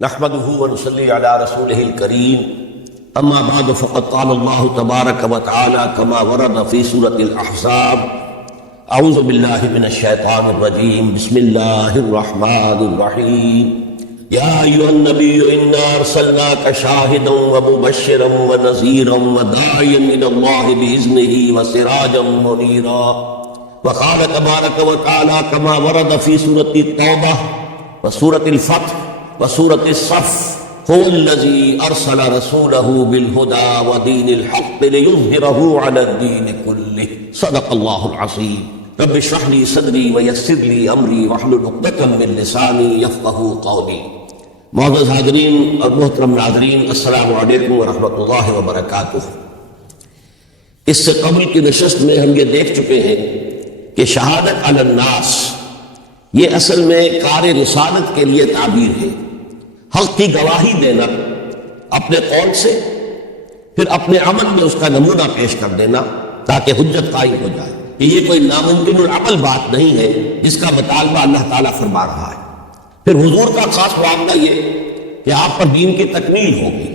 نحمده ونصلي على رسوله الكريم اما بعد فقد قال الله تبارك وتعالى كما ورد في سورة الأحزاب اعوذ بالله من الشيطان الرجيم بسم الله الرحمن الرحيم يا ايها النبي انا ارسلناك شاهدا ومبشرا ونذيرا وداعيا الى الله باذنه وسراجا منيرا وقال تبارك وتعالى كما ورد في سورة التوبة وسورة الفتح وسورة الصف هو الذي أرسل رسوله بالهدى ودين الحق ليظهره على الدين كله صدق الله العظيم رب اشرح لي صدري ويسر لي أمري واحلل عقدة من لساني يفقهوا قولي. معزز حاضرین اور محترم ناظرین، السلام علیکم ورحمۃ اللہ وبرکاتہ۔ اس سے قبل کی نشست میں ہم یہ دیکھ چکے ہیں کہ شہادت علی الناس یہ اصل میں کار رسالت کے لیے تعبیر ہے۔ حق کی گواہی دینا اپنے قول سے، پھر اپنے عمل میں اس کا نمونہ پیش کر دینا تاکہ حجت قائم ہو جائے کہ یہ کوئی ناممکن العمل بات نہیں ہے جس کا مطالبہ اللہ تعالیٰ فرما رہا ہے۔ پھر حضور کا خاص معاملہ یہ کہ آپ پر دین کی تکمیل ہوگی،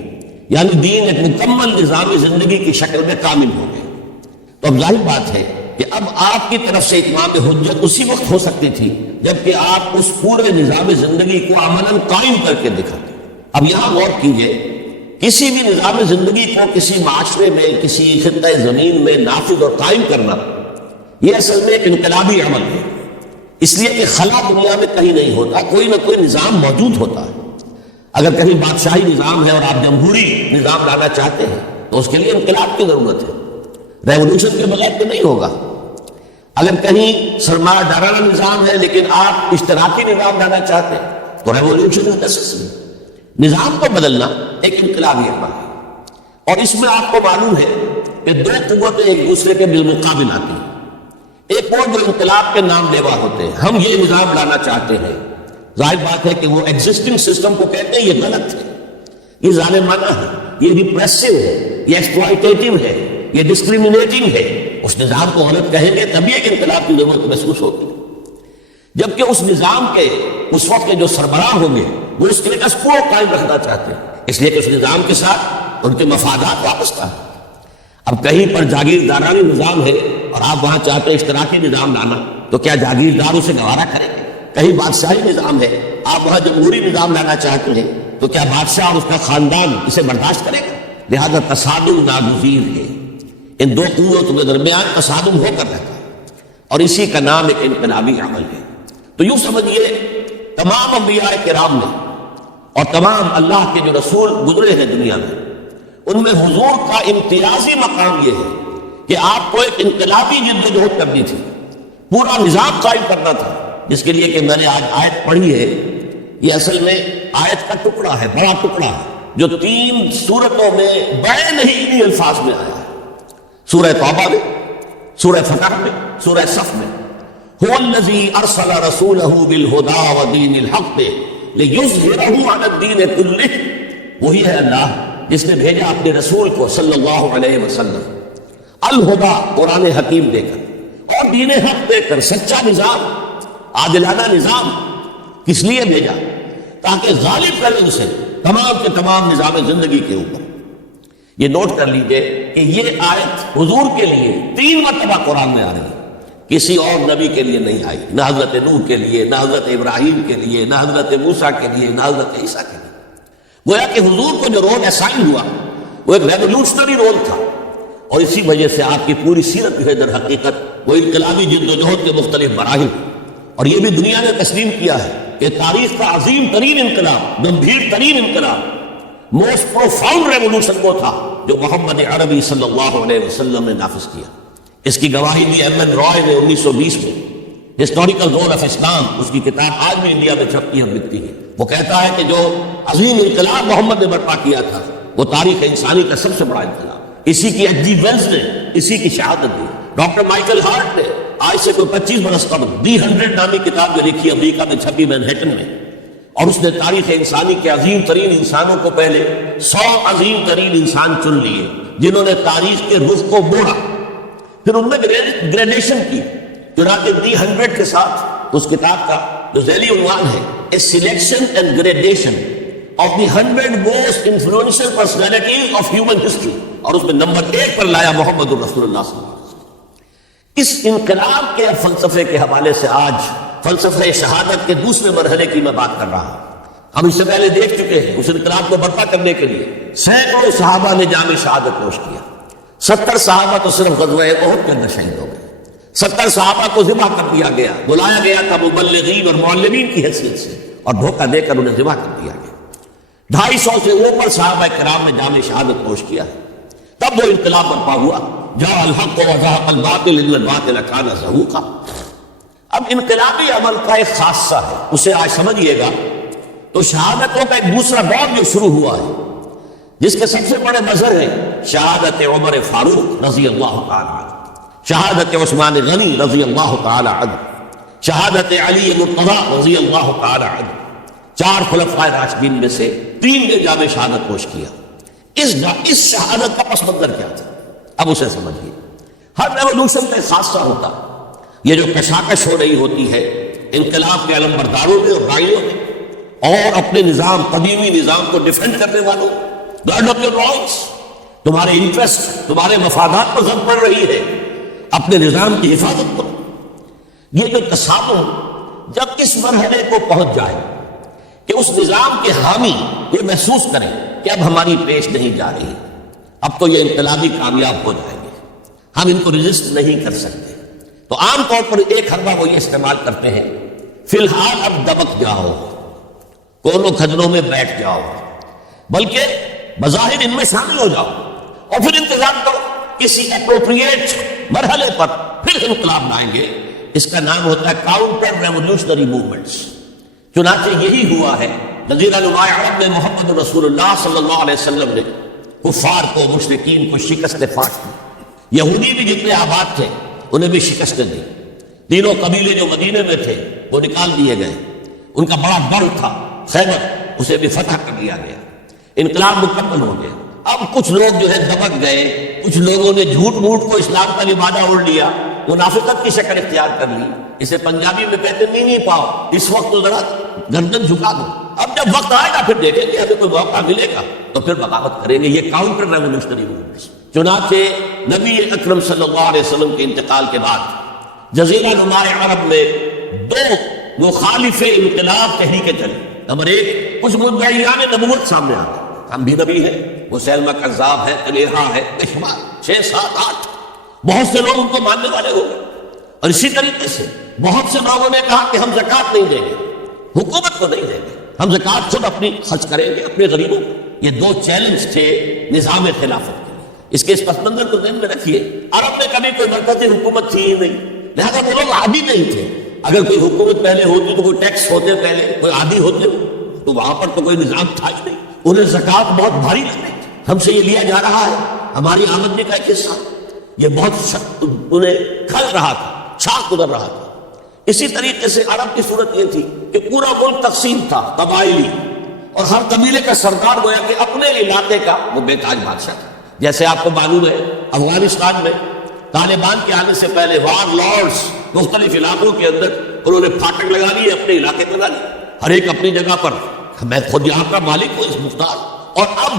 یعنی دین ایک مکمل نظام زندگی کی شکل میں کامل ہو گئے۔ تو اب ظاہر بات ہے کہ اب آپ کی طرف سے اتمام حجت اسی وقت ہو سکتی تھی جبکہ آپ اس پورے نظام زندگی کو عملاً قائم کر کے دکھاتے۔ اب یہاں غور کیجئے، کسی بھی نظام زندگی کو کسی معاشرے میں، کسی خطہ زمین میں نافذ اور قائم کرنا یہ اصل میں ایک انقلابی عمل ہے، اس لیے کہ خلا دنیا میں کہیں نہیں ہوتا، کوئی نہ کوئی نظام موجود ہوتا ہے۔ اگر کہیں بادشاہی نظام ہے اور آپ جمہوری نظام لانا چاہتے ہیں تو اس کے لیے انقلاب کی ضرورت ہے، ریولوشن کے بغیر تو نہیں ہوگا۔ اگر کہیں سرمایہ دارانہ نظام ہے لیکن آپ اشتراکی نظام لانا چاہتے ہیں تو ریولوشن از نیسیسری۔ نظام کو بدلنا ایک انقلابی عمل ہے، اور اس میں آپ کو معلوم ہے کہ دو قوتیں ایک دوسرے کے بالمقابل آتی ہیں۔ ایک وہ جو انقلاب کے نام لیوا ہوتے ہیں، ہم یہ نظام لانا چاہتے ہیں، ظاہر بات ہے کہ وہ ایگزسٹنگ سسٹم کو کہتے ہیں یہ غلط ہے، یہ ظالمانہ ہے، یہ ریپریسو ہے، یہ ایکسپلائٹیٹو ہے، یہ ڈسکریمنیٹنگ ہے۔ اس نظام کو غلط کہیں گے تبھی ایک انقلاب کی ضرورت محسوس ہوگی، جبکہ اس نظام کے اس وقت کے جو سربراہ ہوں گے وہ اس کے لیے اسپو قائم رکھنا چاہتے ہیں، اس لیے کہ اس نظام کے ساتھ ان کے مفادات وابستہ ہیں۔ اب کہیں پر جاگیردارانہ نظام ہے اور آپ وہاں چاہتے ہیں اشتراکی نظام لانا، تو کیا جاگیردار اسے گوارا کریں گے؟ کہیں بادشاہی نظام ہے، آپ وہاں جمہوری نظام لانا چاہتے ہیں تو کیا بادشاہ اور اس کا خاندان اسے برداشت کرے گا؟ لہذا تصادم ناگزیر ہے، ان دو قوتوں کے درمیان تصادم ہو کر رہتا ہے، اور اسی کا نام ایک انقلابی عمل ہے۔ تو یوں سمجھیے تمام انبیاء کرام نے اور تمام اللہ کے جو رسول گزرے ہیں دنیا میں، ان میں حضور کا امتیازی مقام یہ ہے کہ آپ کو ایک انقلابی جدوجہد کرنی تھی، پورا نظام قائم کرنا تھا، جس کے لیے کہ میں نے آج آیت پڑھی ہے، یہ اصل میں آیت کا ٹکڑا ہے، بڑا ٹکڑا ہے جو 3 سورتوں میں بڑے نہیں انہی الفاظ میں آیا ہے، سورہ توبہ میں، سورہ فتح میں، سورہ صف میں۔ هو الذی ارسل رسولہ بالہدی ودین الحق لیظہرہ علی الدین کلہ، وہی ہے اللہ جس نے بھیجا اپنے رسول کو صلی اللہ علیہ وسلم الہدی قرآن حکیم دے کر اور دین حق دے کر، سچا نظام، عادلانہ نظام۔ کس لیے بھیجا؟ تاکہ غالب کرے اسے تمام کے تمام نظام زندگی کے اوپر۔ یہ نوٹ کر لیجئے کہ یہ آیت حضور کے لیے 3 مرتبہ قرآن میں آ رہی ہے، کسی اور نبی کے لیے نہیں آئی، نہ حضرت نوح کے لیے، نہ حضرت ابراہیم کے لیے، نہ حضرت موسیٰ کے لیے، نہ حضرت عیسیٰ کے لیے۔ گویا کہ حضور کو جو رول اسائن ہوا وہ ایک ریولوشنری رول تھا، اور اسی وجہ سے آپ کی پوری سیرت جو ہے در حقیقت وہ انقلابی جدوجہد کے مختلف مراحل، اور یہ بھی دنیا نے تسلیم کیا ہے کہ تاریخ کا عظیم ترین انقلاب، گمبھیر ترین انقلاب، موسٹ پروفاؤنڈ ریولوشن وہ تھا جو محمد عربی صلی اللہ علیہ وسلم نے نافذ کیا۔ اس کی گواہی دی ایم این رائے نے 1920 میں، ہسٹوریکل رول آف اسلام، اس کی کتاب آج بھی انڈیا میں چھپتی ہے، بکتی ہے۔ وہ کہتا ہے کہ جو عظیم انقلاب محمد نے برپا کیا تھا وہ تاریخ انسانی کا سب سے بڑا انقلاب، اسی کی ایچ جی ویلز نے اسی کی شہادت دی۔ ڈاکٹر مائیکل ہارٹ نے آج سے کوئی 25 برس قبل دی 100 نامی کتاب جو لکھی امریکہ میں چھپی مینہٹن میں، اور اس نے تاریخ انسانی کے عظیم ترین انسانوں کو پہلے 100 عظیم ترین انسان چن لیے جنہوں نے تاریخ کے رخ کو موڑا، پھر ان میں گریڈیشن کی، چنانچہ دی 100 کے ساتھ اس کتاب کا جو ذیلی عنوان ہے a selection and gradation of the 100 most influential personalities of human history, اور اس میں نمبر 1 پر لایا محمد الرسول اللہ صلی اللہ علیہ وسلم۔ اس انقلاب کے فلسفے کے حوالے سے آج فلسفہ شہادت کے دوسرے مرحلے کی میں بات کر رہا ہوں۔ ہم اس سے پہلے دیکھ چکے ہیں اس انقلاب کو برپا کرنے کے لیے سینکڑوں صحابہ نے جام شہادت نوش کیا۔ 70 صحابہ تو صرف غزوہ احد کے اندر شہید ہو گئے، 70 صحابہ کو ذبح کر دیا گیا، بلایا گیا تھا مبلغین اور معلمین کی حیثیت سے، اور دھوکہ دے کر انہیں ذبح کر دیا گیا۔ 250 سے اوپر صحابہ کرام نے جام شہادت نوش کیا، تب وہ انقلاب برپا ہوا۔ جاء الحق وزهق الباطل ان الباطل كان زهوقا۔ اب انقلابی عمل کا ایک خاصہ ہے، اسے آج سمجھیے گا۔ تو شہادتوں کا ایک دوسرا دور جو شروع ہوا ہے، جس کے سب سے بڑے مظہر ہیں شہادت عمر فاروق رضی اللہ تعالی عنہ، شہادت عثمان غنی رضی اللہ تعالی عنہ، شہادت علی مرتضی رضی اللہ تعالی عنہ۔ 4 خلفائے راشدین میں سے 3 نے جام شہادت نوش کیا۔ اس شہادت کا پس منظر کیا تھا، اب اسے سمجھیے۔ ہر ریولوشن میں خاصہ ہوتا، یہ جو کشاکش ہو رہی ہوتی ہے انقلاب کے علم برداروں میں اور رائیوں میں، اور اپنے نظام، قدیمی نظام کو ڈیفینڈ کرنے والوں، گارڈ آف یور رائٹس، تمہارے انٹرسٹ، تمہارے مفادات پر ضرب پڑ رہی ہے، اپنے نظام کی حفاظت کرو۔ یہ جو تصادم جب اس مرحلے کو پہنچ جائے کہ اس نظام کے حامی یہ محسوس کریں کہ اب ہماری پیش نہیں جا رہی، اب تو یہ انقلابی کامیاب ہو جائیں گے، ہم ان کو رجسٹ نہیں کر سکتے، تو عام طور پر ایک حربہ وہ یہ استعمال کرتے ہیں، فی الحال اب دبک جاؤ، کونوں کھجروں میں بیٹھ جاؤ، بلکہ بظاہر ان میں شامل ہو جاؤ، اور پھر انتظار کرو کسی اپروپریٹ مرحلے پر پھر انقلاب لائیں گے۔ اس کا نام ہوتا ہے کاؤنٹر ریولوشنری موومنٹس۔ چنانچہ یہی ہوا ہے جزیرہ نما عرب میں محمد رسول اللہ صلی اللہ علیہ وسلم نے کفار کو، مشرکین کو شکست فاش دی۔ یہودی بھی جتنے آباد تھے انہیں بھی شکستیں دی، تینوں قبیلے جو مدینے میں تھے وہ نکال دیے گئے، ان کا بڑا ڈر تھا خیبر، اسے بھی فتح کر دیا گیا، انقلاب مکمل ہو گیا۔ اب کچھ لوگ جو ہے دبک گئے، کچھ لوگوں نے جھوٹ موٹ کو اسلام کا لبادہ اوڑھ لیا، منافقت کی شکل اختیار کر لی، اسے پنجابی میں کہتے ہیں نہیں پاؤ، اس وقت تو ذرا گردن جھکا دو، اب جب وقت آئے گا پھر دیکھیں گے، ہمیں کوئی موقع ملے گا تو پھر بغاوت کریں گے۔ یہ کاؤنٹر ریولوشنری موومنٹس۔ چنانچہ نبی اکرم صلی اللہ علیہ وسلم کے انتقال کے بعد جزیرہ نما عرب میں 2 مخالف انقلاب تحریکیں چلی۔ نمبر 1، کچھ مدعیان نبوت سامنے آ گئے، ہم بھی نبی ہیں، مسیلمہ کذاب ہے، طلیحہ ہے، بشمار 6، 7، 8، بہت سے لوگ ان کو ماننے والے ہو گئے۔ اور اسی طریقے سے بہت سے لوگوں نے کہا کہ ہم زکوٰۃ نہیں دیں گے، حکومت کو نہیں دیں گے، ہم زکوٰۃ خود اپنی خرچ کریں گے اپنے غریبوں کو۔ یہ 2 چیلنج تھے نظام خلافت کے لیے۔ اس کے اس پس منظر کو ذہن میں رکھیے، عرب میں کبھی کوئی مرکزی حکومت تھی ہی نہیں، لہذا وہ لوگ عادی نہیں تھے۔ اگر کوئی حکومت پہلے ہوتی تو کوئی ٹیکس ہوتے، پہلے کوئی عادی ہوتے، تو وہاں پر تو کوئی نظام تھا ہی نہیں، انہیں زکوٰۃ بہت بھاری لگ رہی تھی، ہم سے یہ لیا جا رہا ہے، ہماری آمدنی کا ایک حصہ، یہ بہت انہیں کھل رہا تھا، چھاک گزر رہا تھا۔ اسی طریقے سے عرب کی صورت یہ تھی کہ پورا ملک تقسیم تھا، قبائلی، اور ہر قبیلے کا سردار گویا کہ اپنے علاقے کا وہ بے تاج بادشاہ تھا۔ جیسے آپ کو معلوم ہے افغانستان میں طالبان کے آنے سے پہلے وار لارڈز مختلف علاقوں کے اندر انہوں نے پھاٹک لگا لیے، اپنے علاقے بنا لیے، ہر ایک اپنی جگہ پر، میں خود یہاں کا مالک ہوں، اس مختار۔ اور اب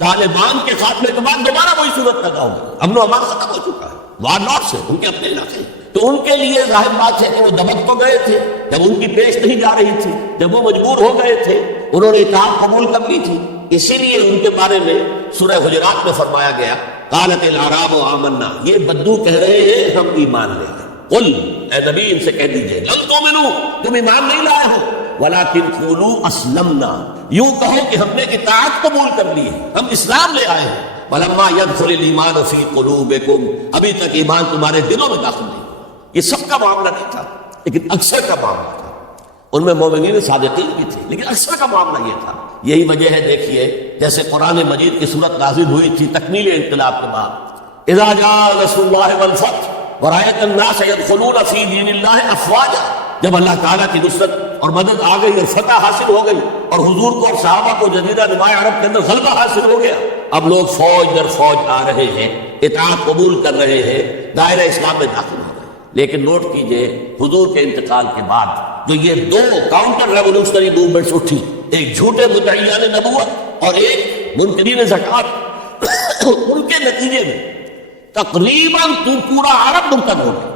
طالبان کے خاتمے کے بعد دوبارہ وہی صورت پیدا ہو گئی، امن و امان ختم ہو چکا ہے، وار لارڈز ہیں ان کے اپنے علاقے، تو ان کے لیے ظاہر بات ہے کہ وہ دبک تو گئے تھے جب ان کی پیش نہیں جا رہی تھی، جب وہ مجبور ہو گئے تھے، انہوں نے اطاعت قبول کر لی تھی۔ اسی لیے ان کے بارے میں سورہ حجرات میں فرمایا گیا قالت الاعراب آمنا، یہ بدو کہہ رہے ہیں ہم ایمان لے گئے۔ قل، اے نبی ان سے کہہ دیجئے لن تؤمنوا، تم ایمان نہیں لائے ہو، ولکن قولوا اسلمنا، یوں کہو کہ ہم نے اطاعت قبول کر لی ہے، ہم اسلام لے آئے ہیں۔ ولما يدخل الايمان في قلوبكم، ابھی تک ایمان تمہارے دلوں میں داخل نہیں۔ یہ سب کا معاملہ نہیں تھا، لیکن اکثر کا معاملہ تھا، ان میں مومنین صادقین بھی تھے، لیکن اکثر کا معاملہ یہ تھا۔ یہی وجہ ہے، دیکھیے جیسے قرآن مجید کی صورت نازل ہوئی تھی تکمیل انقلاب کے بعد، اذا جاء نصر اللہ والفتح ورأيت الناس يدخلون في دين الله افواجا، جب اللہ تعالیٰ کی نصرت اور مدد آ گئی اور فتح حاصل ہو گئی اور حضور کو اور صحابہ کو جزیرہ نما عرب کے اندر غلبہ حاصل ہو گیا، اب لوگ فوج در فوج آ رہے ہیں، اطاعت قبول کر رہے ہیں، دائرہ اسلام میں داخل ہو گئے۔ لیکن نوٹ کیجئے حضور کے انتقال کے بعد جو یہ 2 کاؤنٹر ریولوشنری موومنٹس اٹھی، ایک جھوٹے مدعیان نبوت اور ایک منکرین زکات، ان کے نتیجے میں تقریباً پورا عرب مرتد ہو گیا۔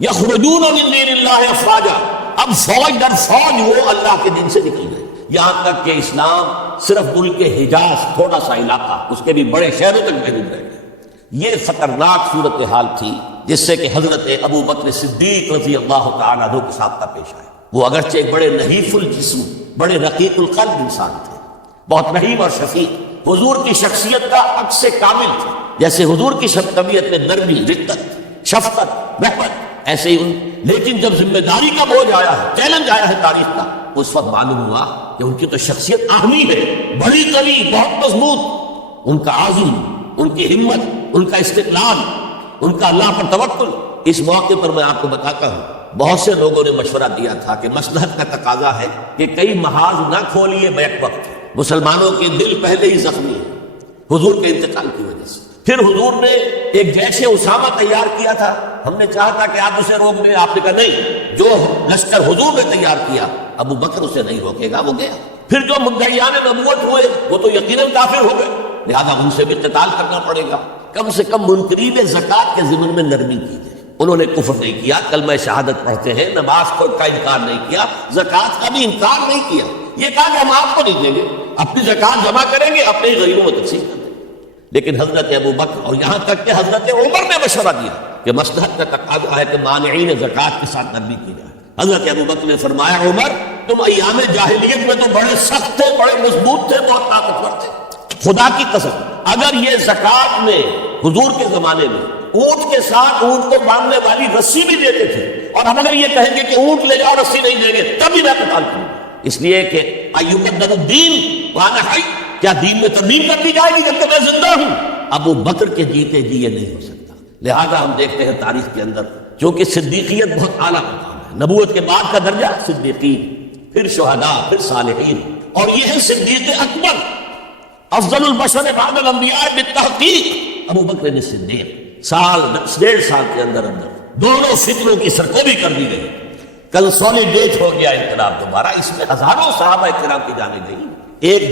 یخرجون من دین اللہ افواجا، اب فوج در فوج وہ اللہ کے دین سے نکل گئے، یہاں تک کہ اسلام صرف ملک حجاز تھوڑا سا علاقہ، اس کے بھی بڑے شہروں تک محدود رہ گئے۔ یہ خطرناک صورتحال تھی جس سے کہ حضرت ابو بکر صدیق رضی اللہ تعالیٰ عنہ کے ساتھ پیش آئے۔ وہ اگرچہ ایک بڑے نحیف الجسم، بڑے رقیق القلب انسان تھے، بہت رحیم اور شفیق، حضور کی شخصیت کا عکس کامل تھے۔ جیسے حضور کی طبیعت میں نرمی، رقت، شفقت، رحمت، ایسے ہی لیکن جب ذمہ داری کا بوجھ آیا ہے، چیلنج آیا ہے تاریخ کا، اس وقت معلوم ہوا کہ ان کی تو شخصیت آہمی ہے، بڑی قوی، بہت مضبوط، ان کا عزم، ان کی ہمت، ان کا استقلال، ان کا اللہ پر توکل۔ اس موقع پر میں آپ کو بتاتا ہوں، بہت سے لوگوں نے مشورہ دیا تھا کہ مصلحت کا تقاضا ہے کہ کئی محاذ نہ کھولیے بیک وقت، مسلمانوں کے دل پہلے ہی زخمی ہیں حضور کے انتقال کی وجہ سے۔ پھر حضور نے ایک جیش اسامہ تیار کیا تھا، ہم نے چاہا تھا کہ آپ اسے روک دیں، آپ نے کہا نہیں، جو لشکر حضور نے تیار کیا ابو بکر اسے نہیں روکے گا، وہ گیا۔ پھر جو مدعیان نبوت ہوئے وہ تو یقیناً کافر ہو گئے، لہذا ان سے بھی قتال کرنا پڑے گا، کم سے کم منکرین زکات کے ضمن میں نرمی کی جائے۔ انہوں نے کفر نہیں کیا، کلمہ شہادت پڑھتے ہیں، نماز کا انکار نہیں کیا، زکات کا بھی انکار نہیں کیا، یہ کہا کہ ہم آپ کو نہیں دیں گے، اپنی زکات جمع کریں گے، اپنے غریبوں میں تقسیم کر دیں گے۔ لیکن حضرت ابو بکر اور یہاں تک کہ حضرت عمر نے مشورہ دیا کہ مصلحت کا تقاضا ہے کہ مانعین زکات کے ساتھ نرمی کی جائے۔ حضرت ابو بکر نے فرمایا عمر تم ایام جاہلیت میں تو بڑے سخت تھے، بڑے مضبوط تھے، بہت طاقتور تھے، خدا کی قسم اگر یہ زکات میں حضور کے زمانے میں اونٹ کے ساتھ اونٹ کو باندھنے والی رسی بھی دیتے تھے، اور ہم اگر یہ کہیں گے کہ اونٹ لے جاؤ رسی نہیں دیں گے تب بھی میں قتال کروں گا، اس لیے کہ ایبدل الدین وانا حی، کیا دین میں تبدیل کر دی جائے گی جبکہ میں زندہ ہوں؟ ابو بکر کے جیتے جی یہ نہیں ہو سکتا۔ لہذا ہم دیکھتے ہیں تاریخ کے اندر چونکہ صدیقیت بہت اعلیٰ مقام ہے، نبوت کے بعد کا درجہ صدیقین، پھر شہداء، پھر صالحین، اور یہ ہے صدیق اکبر، افضل البشر بعد الانبیاء بالتحقیق ابو بکر صدیق۔ سال 1.5 سال کے اندر دونوں فتنوں کی سرکوبی کر دی گئی، کنسولیڈیٹ ہو گیا انقلاب دوبارہ، اس میں ہزاروں صحابہ کرام کی جانیں گئی۔ ایک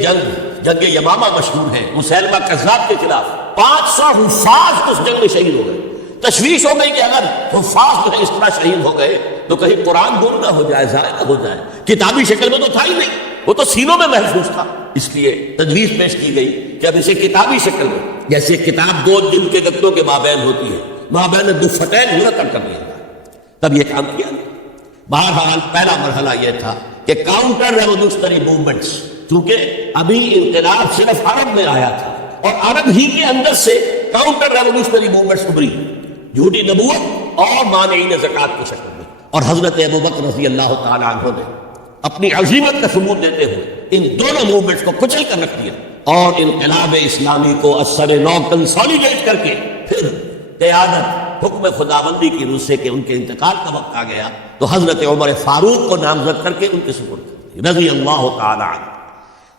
جنگ یمامہ مشہور ہے، مسیلمہ کذاب کے خلاف 500 حفاظ اس جنگ میں شہید ہو گئے۔ تشویش ہو گئی کہ اگر حفاظ جو ہے اس طرح شہید ہو گئے تو کہیں قرآن گم نہ ہو جائے، ضائع نہ ہو جائے، کتابی شکل میں تو تھا ہی نہیں، وہ تو سینوں میں محفوظ تھا، اس لیے تجویز پیش کی گئی کہ اب اسے کتابی شکل میں، جیسے کتاب 2 دن کے گتوں کے مابین ہوتی ہے، مابین دفتین مرتب کر دیا گیا، تب یہ کام کیا۔ بہرحال پہلا مرحلہ یہ تھا کہ کاؤنٹر ریولوشنری موومنٹس، کیونکہ ابھی انقلاب صرف عرب میں آیا تھا اور عرب ہی کے اندر سے کاؤنٹر ریولوشنری موومنٹس ابھری، جھوٹی نبوت اور مانعین زکات کی شکل میں، اور حضرت ابو بکر رضی اللہ تعالی عنہ نے اپنی عظیمت کا ثبوت دیتے ہوئے ان دونوں موومنٹس کو کچل کر رکھ دیا اور انقلاب اسلامی کو اثر نو کنسولیڈیٹ کر کے پھر قیادت حکم خداوندی کی روح سے کہ ان کے انتقال کا وقت آ گیا تو حضرت عمر فاروق کو نامزد کر کے ان کے سپرد کر دیا رضی اللہ تعالی عنہ۔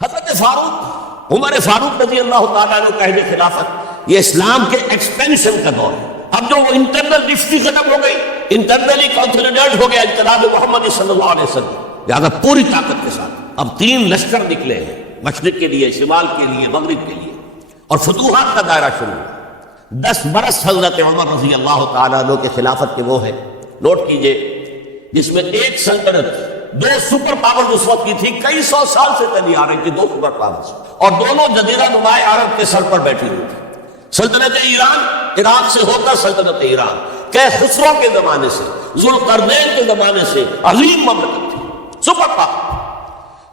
حضرت فاروق، عمر فاروق رضی اللہ تعالیٰ عنہ کا عہد خلافت یہ اسلام کے ایکسپینشن کا دور ہے۔ اب جو انٹرنل ڈفٹی ختم ہو گئی، انٹرنلی کنسولیڈیٹ ہو گیا انقلاب محمد صلی اللہ علیہ وسلم، لہٰذا پوری طاقت کے ساتھ اب 3 لشکر نکلے ہیں، مشرق کے لیے، شمال کے لیے، مغرب کے لیے، اور فتوحات کا دائرہ شروع ہوا۔ 10 برس حضرت عمر رضی اللہ تعالیٰ عنہ کے خلافت کے وہ ہے، نوٹ کیجئے، جس میں ایک سلطنت 2 سپر پاور اس وقت کی تھی، کئی 100 سال سے چلی آ رہی تھی، 2 سپر پاورز، اور دونوں جزیرہ نما عرب کے سر پر بیٹھی ہوئی تھی۔ سلطنت ایران، عراق سے ہو کر سلطنت ایران، خسرو کے زمانے سے، ذوالقرنین کے زمانے سے عظیم مملکت تھی، سپر پاور۔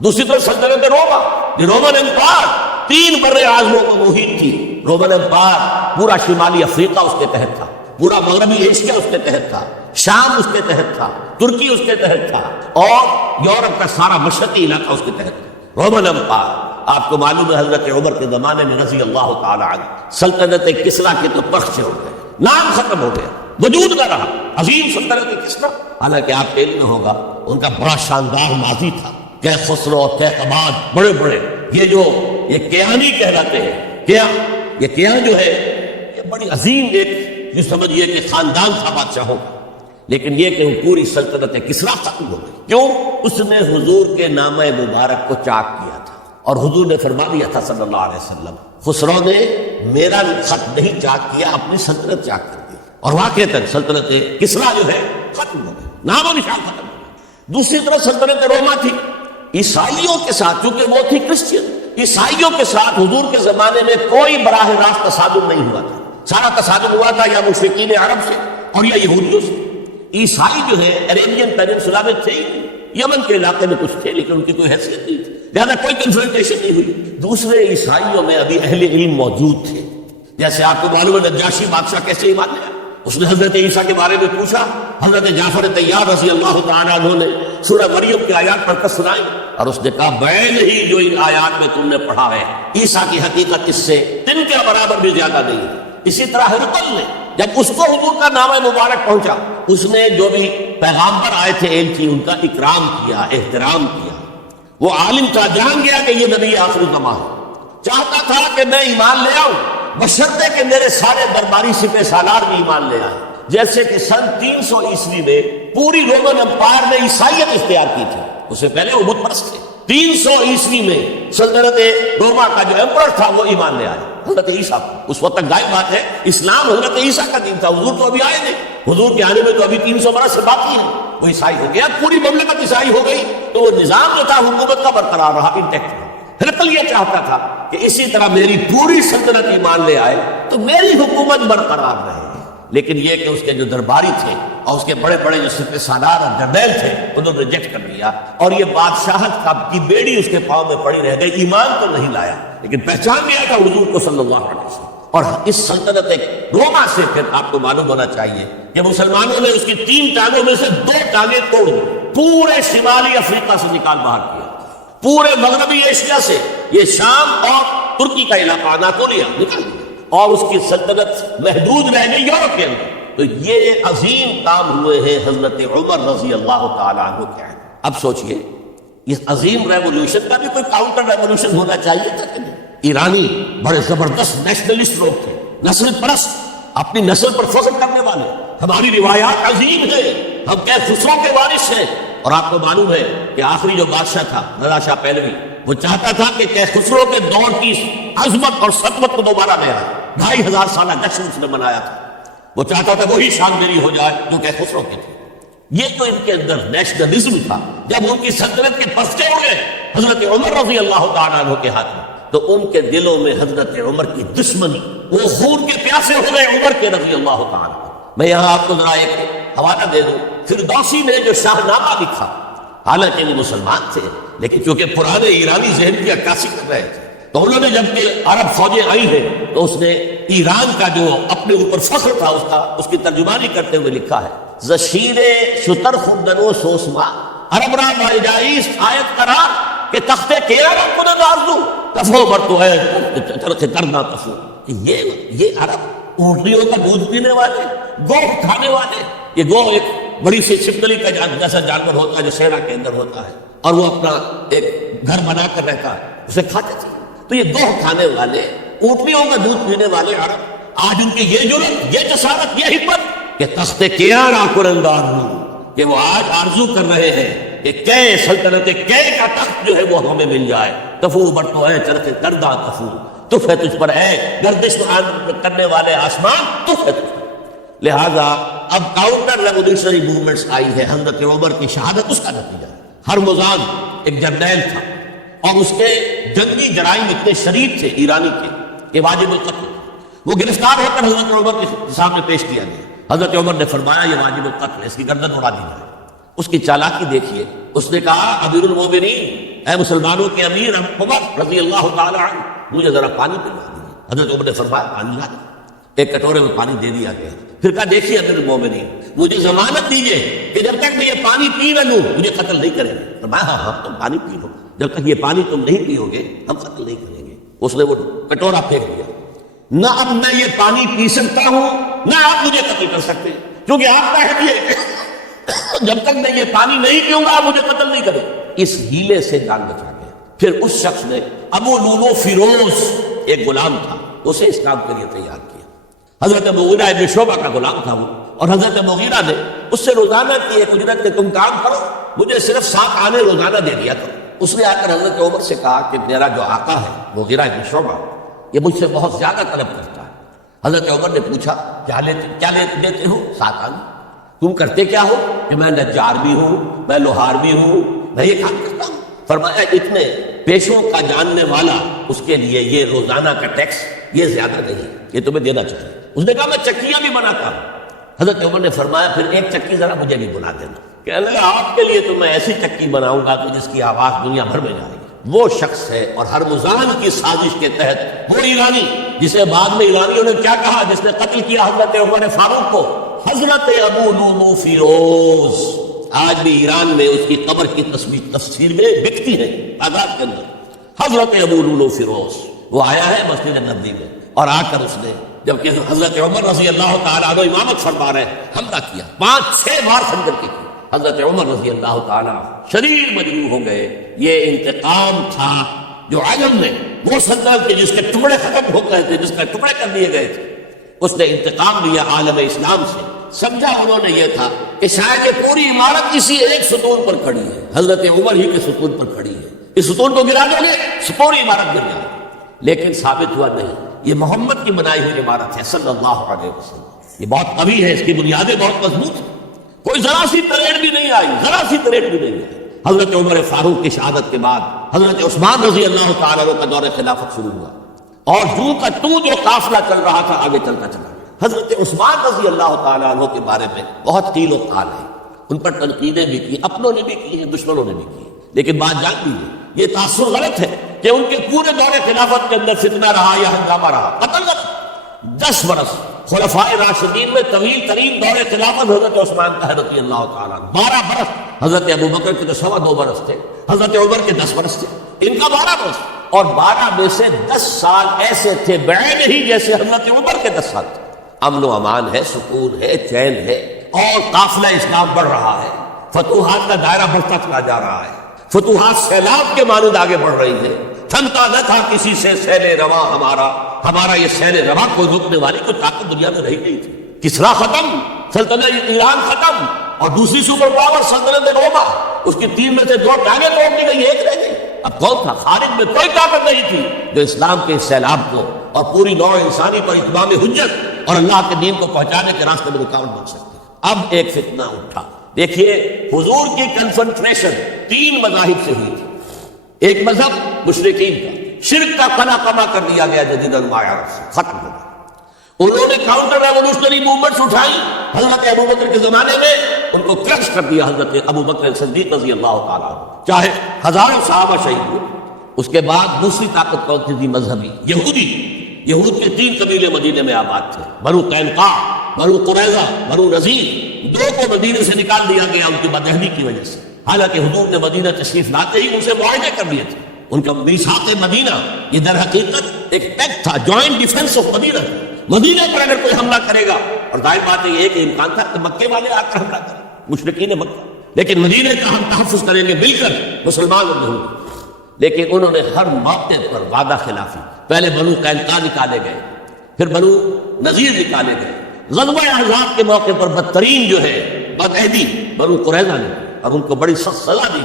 دوسری طرف سلطنت روما، رومن امپائر 3 بر اعظموں کو محیط تھی۔ رومن امپائر پورا شمالی افریقہ اس کے تحت تھا، پورا مغربی ایشیا اس کے تحت تھا، شام اس کے تحت تھا، ترکی اس کے تحت تھا، اور یورپ کا سارا مشرقی علاقہ اس کے تحت تھا۔ رومن امپائر، آپ کو معلوم ہے حضرت عمر کے زمانے میں رضی اللہ تعالی عنہ سلطنت کسریٰ کے تو پخچے ہو گئے، نام ختم ہو گیا، وجود نہ رہا عظیم سلطنت کسریٰ۔ حالانکہ آپ کے علم ہوگا ان کا بڑا شاندار ماضی تھا، کہ خسرو، قباد، بڑے بڑے یہ کیانی کہلاتے ہیں، یہ کیا جو ہے یہ بڑی عظیم ایک جو سمجھیے کہ خاندان تھا بادشاہوں کا۔ لیکن یہ کہ وہ پوری سلطنت کسریٰ ختم ہو گئی. کیوں؟ اس نے حضور کے نامہ مبارک کو چاک کیا تھا، اور حضور نے فرما دیا تھا صلی اللہ علیہ وسلم، خسرو نے میرا خط نہیں چاک کیا، اپنی سلطنت چاک کر دی. اور واقعتاً سلطنت کسریٰ جو ہے ختم ہو گئی، نام و نشان ختم ہو گئی. دوسری طرف سلطنت روما تھی، عیسائیوں کے ساتھ، چونکہ وہ تھی کرسچین، عیسائیوں کے ساتھ حضور کے زمانے میں کوئی براہ راست تصادم نہیں ہوا تھا. سارا تصادم ہوا تھا یا مشرکین عرب سے اور یا یہودیوں سے. عیسائی جو ہے عربین پیننسولا میں تھے ہی نہیں، یمن کے علاقے میں کچھ تھے لیکن ان کی کوئی حیثیت نہیں تھی، لہٰذا کوئی کنفرنٹیشن نہیں ہوئی. دوسرے عیسائیوں میں ابھی اہل علم موجود تھے. جیسے آپ کو معلوم ہے نجاشی بادشاہ کیسے ایمان لیا، اس نے حضرت عیسیٰ کے بارے میں پوچھا. حضرت جعفر طیار رضی اللہ تعالیٰ عنہ نے سورہ مریم کی آیات پڑھ کر سنائی، اور اس نے کہا بین ہی جو ان آیات میں تم نے پڑھا ہے، عیسیٰ کی حقیقت اس سے تن کے برابر بھی زیادہ نہیں ہے. اسی طرح ہرقل نے جب اس کو حضور کا نامہ مبارک پہنچا، اس نے جو بھی پیغامبر آئے تھے ایلچی، ان کا اکرام کیا، احترام کیا. وہ عالم تھا، جان گیا کہ یہ نبی آخری زمان ہے، چاہتا تھا کہ میں ایمان لے آؤں بشرطے کہ میرے سارے درباری سپہ سالار بھی ایمان لے آئے. جیسے کہ سن 300 عیسوی میں پوری رومن امپائر نے عیسائیت اختیار کی تھی، اس سے پہلے وہ بت پرست تھے. 300 عیسوی میں سلطنت روما کا جو ایمپرر تھا وہ ایمان لے آیا حضرت عیسیٰ کو. اس وقت تک ظاہر بات ہے اسلام حضرت عیسیٰ کا دین تھا، حضور تو ابھی آئے نہیں، حضور کے آنے میں تو ابھی 300 برس سے باقی ہے. وہ عیسائی ہو گیا، پوری مملکت عیسائی ہو گئی، تو وہ نظام جو تھا حکومت کا برقرار رہا، انٹیکٹ رہا. ہرقل یہ چاہتا تھا کہ اسی طرح میری پوری سلطنت ایمان لے آئے تو میری حکومت برقرار رہے. لیکن یہ کہ اس کے جو درباری تھے اور اس کے بڑے بڑے جو سپہ سالار اور جرنیل تھے انہوں نے ریجیکٹ کر دیا، اور یہ بادشاہت کی بیڑی اس کے پاؤں میں پڑی رہ گئی. ایمان تو نہیں لایا لیکن پہچان لیا تھا حضور کو صلی اللہ علیہ وسلم. اور اس سلطنت روما سے پھر آپ کو معلوم ہونا چاہیے کہ مسلمانوں نے اس کی 3 ٹانگوں میں سے 2 ٹانگیں توڑ دی، پورے شمالی افریقہ سے نکال باہر کیا، پورے مغربی ایشیا سے، یہ شام اور ترکی کا علاقہ اناطولیہ نکال دیا، اور اس کی سلطنت محدود رہ گئی یورپ کے اندر. تو یہ عظیم کام ہوئے ہیں حضرت عمر رضی اللہ تعالیٰ عنہ کے. اب سوچئے اس عظیم ریولوشن کا بھی کوئی کاؤنٹر ریولوشن ہونا چاہیے تھا کہ نہیں. ایرانی بڑے زبردست نیشنلسٹ لوگ تھے، نسل پرست، اپنی نسل پر فخر کرنے والے. ہماری روایات عظیم ہیں، ہم کہہ خسرو کے وارث ہیں. اور آپ کو معلوم ہے کہ آخری جو بادشاہ تھا رضا شاہ پہلوی، وہ چاہتا تھا کہ کہہ خسرو کے دور کی عظمت اور سطوت کو دوبارہ لے آئے. 2500 سالہ جشن اس نے منایا تھا، وہ چاہتا تھا وہی شان میری ہو جائے جو کہ خسرو کی تھی. یہ تو ان کے اندر نیشنلزم تھا. جب ان کی سلطنت کے پرچے ہوئے حضرت عمر رضی اللہ تعالیٰ عنہ کے ہاتھ میں، تو ان کے دلوں میں حضرت عمر کی دشمنی، وہ خون کے پیاسے ہو گئے عمر کے رضی اللہ تعالیٰ. میں یہاں آپ کو ذرا ایک حوالہ دے دوں. فردوسی نے جو شاہ نامہ لکھا، حالانکہ وہ مسلمان تھے لیکن چونکہ پرانے ایرانی ذہن کی عکاسی کر رہے تھے، تو انہوں نے جب کہ عرب فوجیں آئی ہیں تو اس نے ایران کا جو اپنے اوپر فخر تھا اس کی ترجمانی کرتے ہوئے لکھا ہے: زشیر شتر خوردن و سوسما عرب را ماجائیس آیت کرا کہ تختے قیامت کو نازو تفو برتو ہے چرخ کرنا تفو. یہ عرب اونٹنیوں کا دودھ پینے والے، گوہ کھانے والے. یہ گوہ ایک بڑی سی چھپکلی کا جیسا جانور ہوتا ہے جو صحرا کے اندر ہوتا ہے، اور وہ اپنا ایک گھر بنا کر رہتا ہے، اسے کھاتے تھے. تو یہ گوہ کھانے والے، اونٹنیوں کا دودھ پینے والے عرب، آج ان کی یہ جرأت، یہ جسارت، یہ ہمت کہ تخت کیارا قرندار ہوں، کہ وہ آج آرزو کر رہے ہیں کہ کئے سلطنت کئے کا تخت جو ہے وہ ہمیں مل جائے. تفو برتو ہے چرخ کردہ تفو، تف ہے تجھ پر ہے گردش کرنے والے آسمان، تف ہے تجھ پر. لہذا اب کاؤنٹر ریولوشنری موومنٹس آئی ہے. حضرت عمر کی شہادت اس کا نتیجہ. ہرمزان ایک جرنیل تھا اور اس کے جنگی جرائم اتنے شدید تھے ایرانی کے کہ واجب القتل. وہ گرفتار ہو کر حضرت عمر کے سامنے پیش کیا گیا. حضرت عمر نے فرمایا یہ واجب القتل ہے، اس کی گردن اڑا دی جائے. اس کی چالاکی دیکھیے. اس نے کہا امیر المومنین، اے مسلمانوں کے امیر عمر رضی اللہ تعالی عنہ، مجھے ذرا پانی پلوا دیجیے. حضرت عمر نے فرمایا پانی لا دیں. ایک کٹورے میں پانی دے دیا گیا. پھر کہا دیکھیے امیر المومنین، مجھے ضمانت دیجیے کہ جب تک میں یہ پانی پی نہ لوں مجھے قتل نہیں کریں گے. فرمایا ہاں تم پانی پی لو، جب تک یہ پانی تم نہیں پیو گے ہم قتل نہیں کریں گے. اس نے وہ کٹورا پھینک دیا. نہ اب میں یہ پانی پی سکتا ہوں نہ آپ مجھے قتل کر سکتے، کیونکہ آپ کا ہے یہ جب تک میں یہ پانی نہیں پیوں گا آپ مجھے قتل نہیں کریں. اس ہیلے سے جان بچا گیا. پھر اس شخص نے ابو لولو فیروز، ایک غلام تھا، اسے اس کام کے لیے تیار کیا. حضرت مغیرہ ابن شعبہ کا غلام تھا وہ، اور حضرت مغیرہ نے اس سے روزانہ کی ایک اجرت کہ تم کام کرو، مجھے صرف 7 آنے روزانہ دے دیا کرو۔ اس نے آ کر حضرت عمر سے کہا کہ میرا جو آقا ہے مغیرہ بن شعبہ، یہ مجھ سے بہت زیادہ طلب کرتا ہے۔ حضرت عمر نے پوچھا کیا دیتے ہو؟ 7 آنے۔ تم کرتے کیا ہو؟ کہ میں نجار بھی ہوں، میں لوہار بھی ہوں، میں یہ کام کرتا ہوں۔ فرمایا اتنے پیشوں کا جاننے والا اس کے لیے یہ روزانہ کا ٹیکس یہ زیادہ نہیں ہے، یہ تمہیں دینا چاہیے۔ اس نے کہا میں چکیاں بھی بناتا ہوں۔ حضرت عمر نے فرمایا پھر ایک چکی ذرا مجھے بھی بنا دینا۔ کہنے لگا آپ کے لیے تو میں ایسی چکی بناؤں گا کہ جس کی آواز دنیا بھر میں جائے گی۔ وہ شخص ہے اور ہرمزان کی سازش کے تحت وہ ایرانی جسے بعد میں ایرانیوں نے کیا کہا، جس نے قتل کیا حضرت عمر فاروق کو، حضرت ابو لولو فیروز، آج بھی ایران میں اس کی قبر کی تصویر میں بکتی ہے آزاد کے اندر، حضرت ابو لولو فیروز۔ وہ آیا ہے مسجد نبوی میں اور آ کر اس نے جبکہ حضرت عمر رضی اللہ تعالیٰ عنہ امامت فرما رہے حملہ کیا، 5-6 بار خنجر کی۔ حضرت عمر رضی اللہ تعالیٰ شریر مجروح ہو گئے۔ یہ انتقام تھا جو عجم میں وہ سلطنت کے جس کے ٹکڑے ختم ہو گئے تھے، جس کے ٹکڑے کر دیے گئے تھے، اس نے انتقام لیا عالم اسلام سے۔ سمجھا انہوں نے یہ تھا کہ شاید یہ پوری عمارت کسی ایک ستون پر کھڑی ہے، حضرت عمر ہی کے ستون پر کھڑی ہے، اس ستون کو گرا دو گے پوری عمارت گر جائے۔ لیکن ثابت ہوا نہیں، یہ محمد کی بنائی ہوئی عمارت ہے صلی اللہ علیہ وسلم۔ یہ بہت قوی ہے، اس کی بنیادیں بہت مضبوط ہیں، کوئی ذرا سی تریڑ بھی نہیں آئی، ذرا سی تریڑ بھی نہیں آئی۔ حضرت عمر فاروق کی شہادت کے بعد حضرت عثمان رضی اللہ تعالیٰ عنہ کا دور خلافت شروع ہوا، اور جو کا تو جو قافلہ چل رہا تھا آگے چلتا چلا۔ حضرت عثمان رضی اللہ تعالیٰ عنہ کے بارے میں بہت قیل و قال ہے، ان پر تنقیدیں بھی کی، اپنوں نے بھی کی ہیں، دشمنوں نے بھی کی، لیکن بات جان لیجیے یہ تاثر غلط ہے کہ ان کے پورے دور خلافت کے اندر فتنہ رہا یا ہنگامہ رہا، قتل غلط۔ 10 برس خلفائے راشدین میں طویل ترین دور خلافت حضرت عثمان کا ہے رضی اللہ تعالیٰ، 12 برس حضرت ابو بکر کے تو 2.25 برس تھے، حضرت عمر کے 10 برس تھے، ان کا 12 برس، اور 12 میں سے 10 سال ایسے تھے بعین ہی جیسے حضرت عمر کے 10 سال تھے۔ امن و امان ہے، سکون ہے، چین ہے، اور قافلہ اسلام بڑھ رہا ہے، فتوحات کا دائرہ بڑھتا چلا جا رہا ہے، فتوحات سیلاب کے مانند آگے بڑھ رہی ہے۔ تھمتا نہ تھا کسی سے سیل رواں ہمارا یہ سیل رواں کوئی روکنے والی کوئی طاقت دنیا میں رہی نہیں تھی۔ کسرا ختم، سلطنت ایران ختم، اور دوسری سپر پاور سلطنت روما، اس کی 3 میں سے 2 ٹانگیں توڑ دی گئی، 1 رہ گئی۔ اب کون تھا؟ خارج میں کوئی طاقت نہیں تھی جو اسلام کے سیلاب کو اور پوری نوع انسانی پر اتمام حجت اور اللہ کے دین کو پہنچانے کے راستے میں رکاوٹ بن سکتی۔ اب ایک فتنہ اٹھا، دیکھیے حضور کی کنسنٹریشن 3 مذاہب سے ہوئی تھی۔ ایک مذہب مشرکین کا، شرک کا قلع قمع کر دیا گیا جدید المایا سے، ختم ہو گیا۔ انہوں نے کاؤنٹر ریولوشنری موومنٹس اٹھائی حضرت ابو بکر کے زمانے میں، ان کو کرش کر دیا حضرت ابو بکر صدیق رضی اللہ تعالیٰ عنہ، چاہے ہزاروں صحابہ شہید ہوئے۔ اس کے بعد دوسری طاقت کون سی تھی؟ مذہبی، یہودی۔ یہود کے 3 قبیلے مدینے میں آباد تھے، بنو قینقاع، بنو قریظہ، بنو نذیر۔ 2 کو مدینے سے نکال دیا گیا ان کی بدہنی کی وجہ سے، حالانکہ حضور نے مدینہ تشریف لاتے ہی ان سے معاہدے کر لیے تھے۔ ان کا میثاق مدینہ یہ در حقیقت ایک پیکٹ تھا، جوائنٹ ڈیفنس آف مدینہ۔ مدینہ پر اگر کوئی حملہ کرے گا، اور ظاہر بات یہ ہے کہ امکان تھا کہ مکے والے آ کر حملہ کریں، مشرکین مکہ، لیکن مدینہ کا ہم تحفظ کریں گے مل کر مسلمان اور یہودی۔ لیکن انہوں نے ہر موقع پر وعدہ خلافی، پہلے بنو قینقاع نکالے گئے، پھر بنو نذیر نکالے گئے، غزوہ احزاب کے موقع پر بدترین جو ہے بدعہدی بنو قریظہ نے، اور ان کو بڑی سخت سزا دی،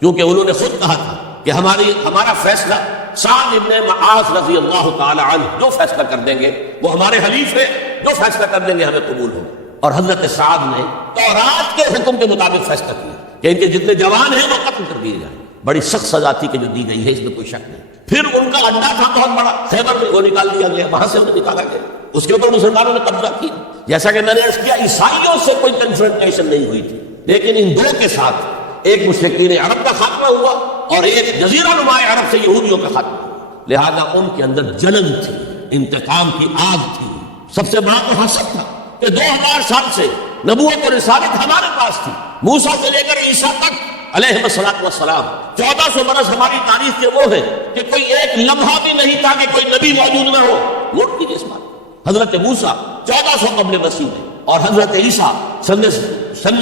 کیونکہ انہوں نے خود کہا تھا کہ ہمارا فیصلہ سعد ابن معاذ رضی اللہ تعالی عنہ جو فیصلہ کر دیں گے وہ ہمارے حلیف ہے، جو فیصلہ کر دیں گے ہمیں قبول ہو۔ اور حضرت سعد نے تورات کے حکم کے مطابق فیصلہ کیا کہ ان کے جتنے جوان ہیں وہ قتل کر دیے جائیں۔ بڑی سخت سزا تھی کہ جو دی گئی ہے، اس میں کوئی شک نہیں۔ پھر ان کا اڈا تھا بہت بڑا، خیبر میں وہ نکال دیا گیا، وہاں سے انہیں نکالا گیا، اس کے اوپر مسلمانوں نے قبضہ کیا۔ جیسا کہ میں نے عرض کیا عیسائیوں سے کوئی کنفرنٹیشن نہیں ہوئی تھی، لیکن ان 2 کے ساتھ ایک مشرکین عرب کا خاتمہ ہوا اور ایک جزیرہ نما عرب سے یہودیوں کا خاتمہ ہوا۔ لہذا ان کے اندر جلن تھی، انتقام کی آگ تھی۔ سب سے بڑا تو حسد تھا کہ 2000 سال سے نبوت اور رسالت ہمارے پاس تھی، موسیٰ سے لے کر عیسیٰ تک علیہ السلام 1400 برس ہماری تاریخ کے وہ ہے کہ کوئی ایک لمحہ بھی نہیں تھا کہ کوئی نبی موجود نہ ہو۔ نوٹ کیجیے اس بات، حضرت موسیٰ 1400 قبل مسیح میں اور حضرت عیسیٰ سن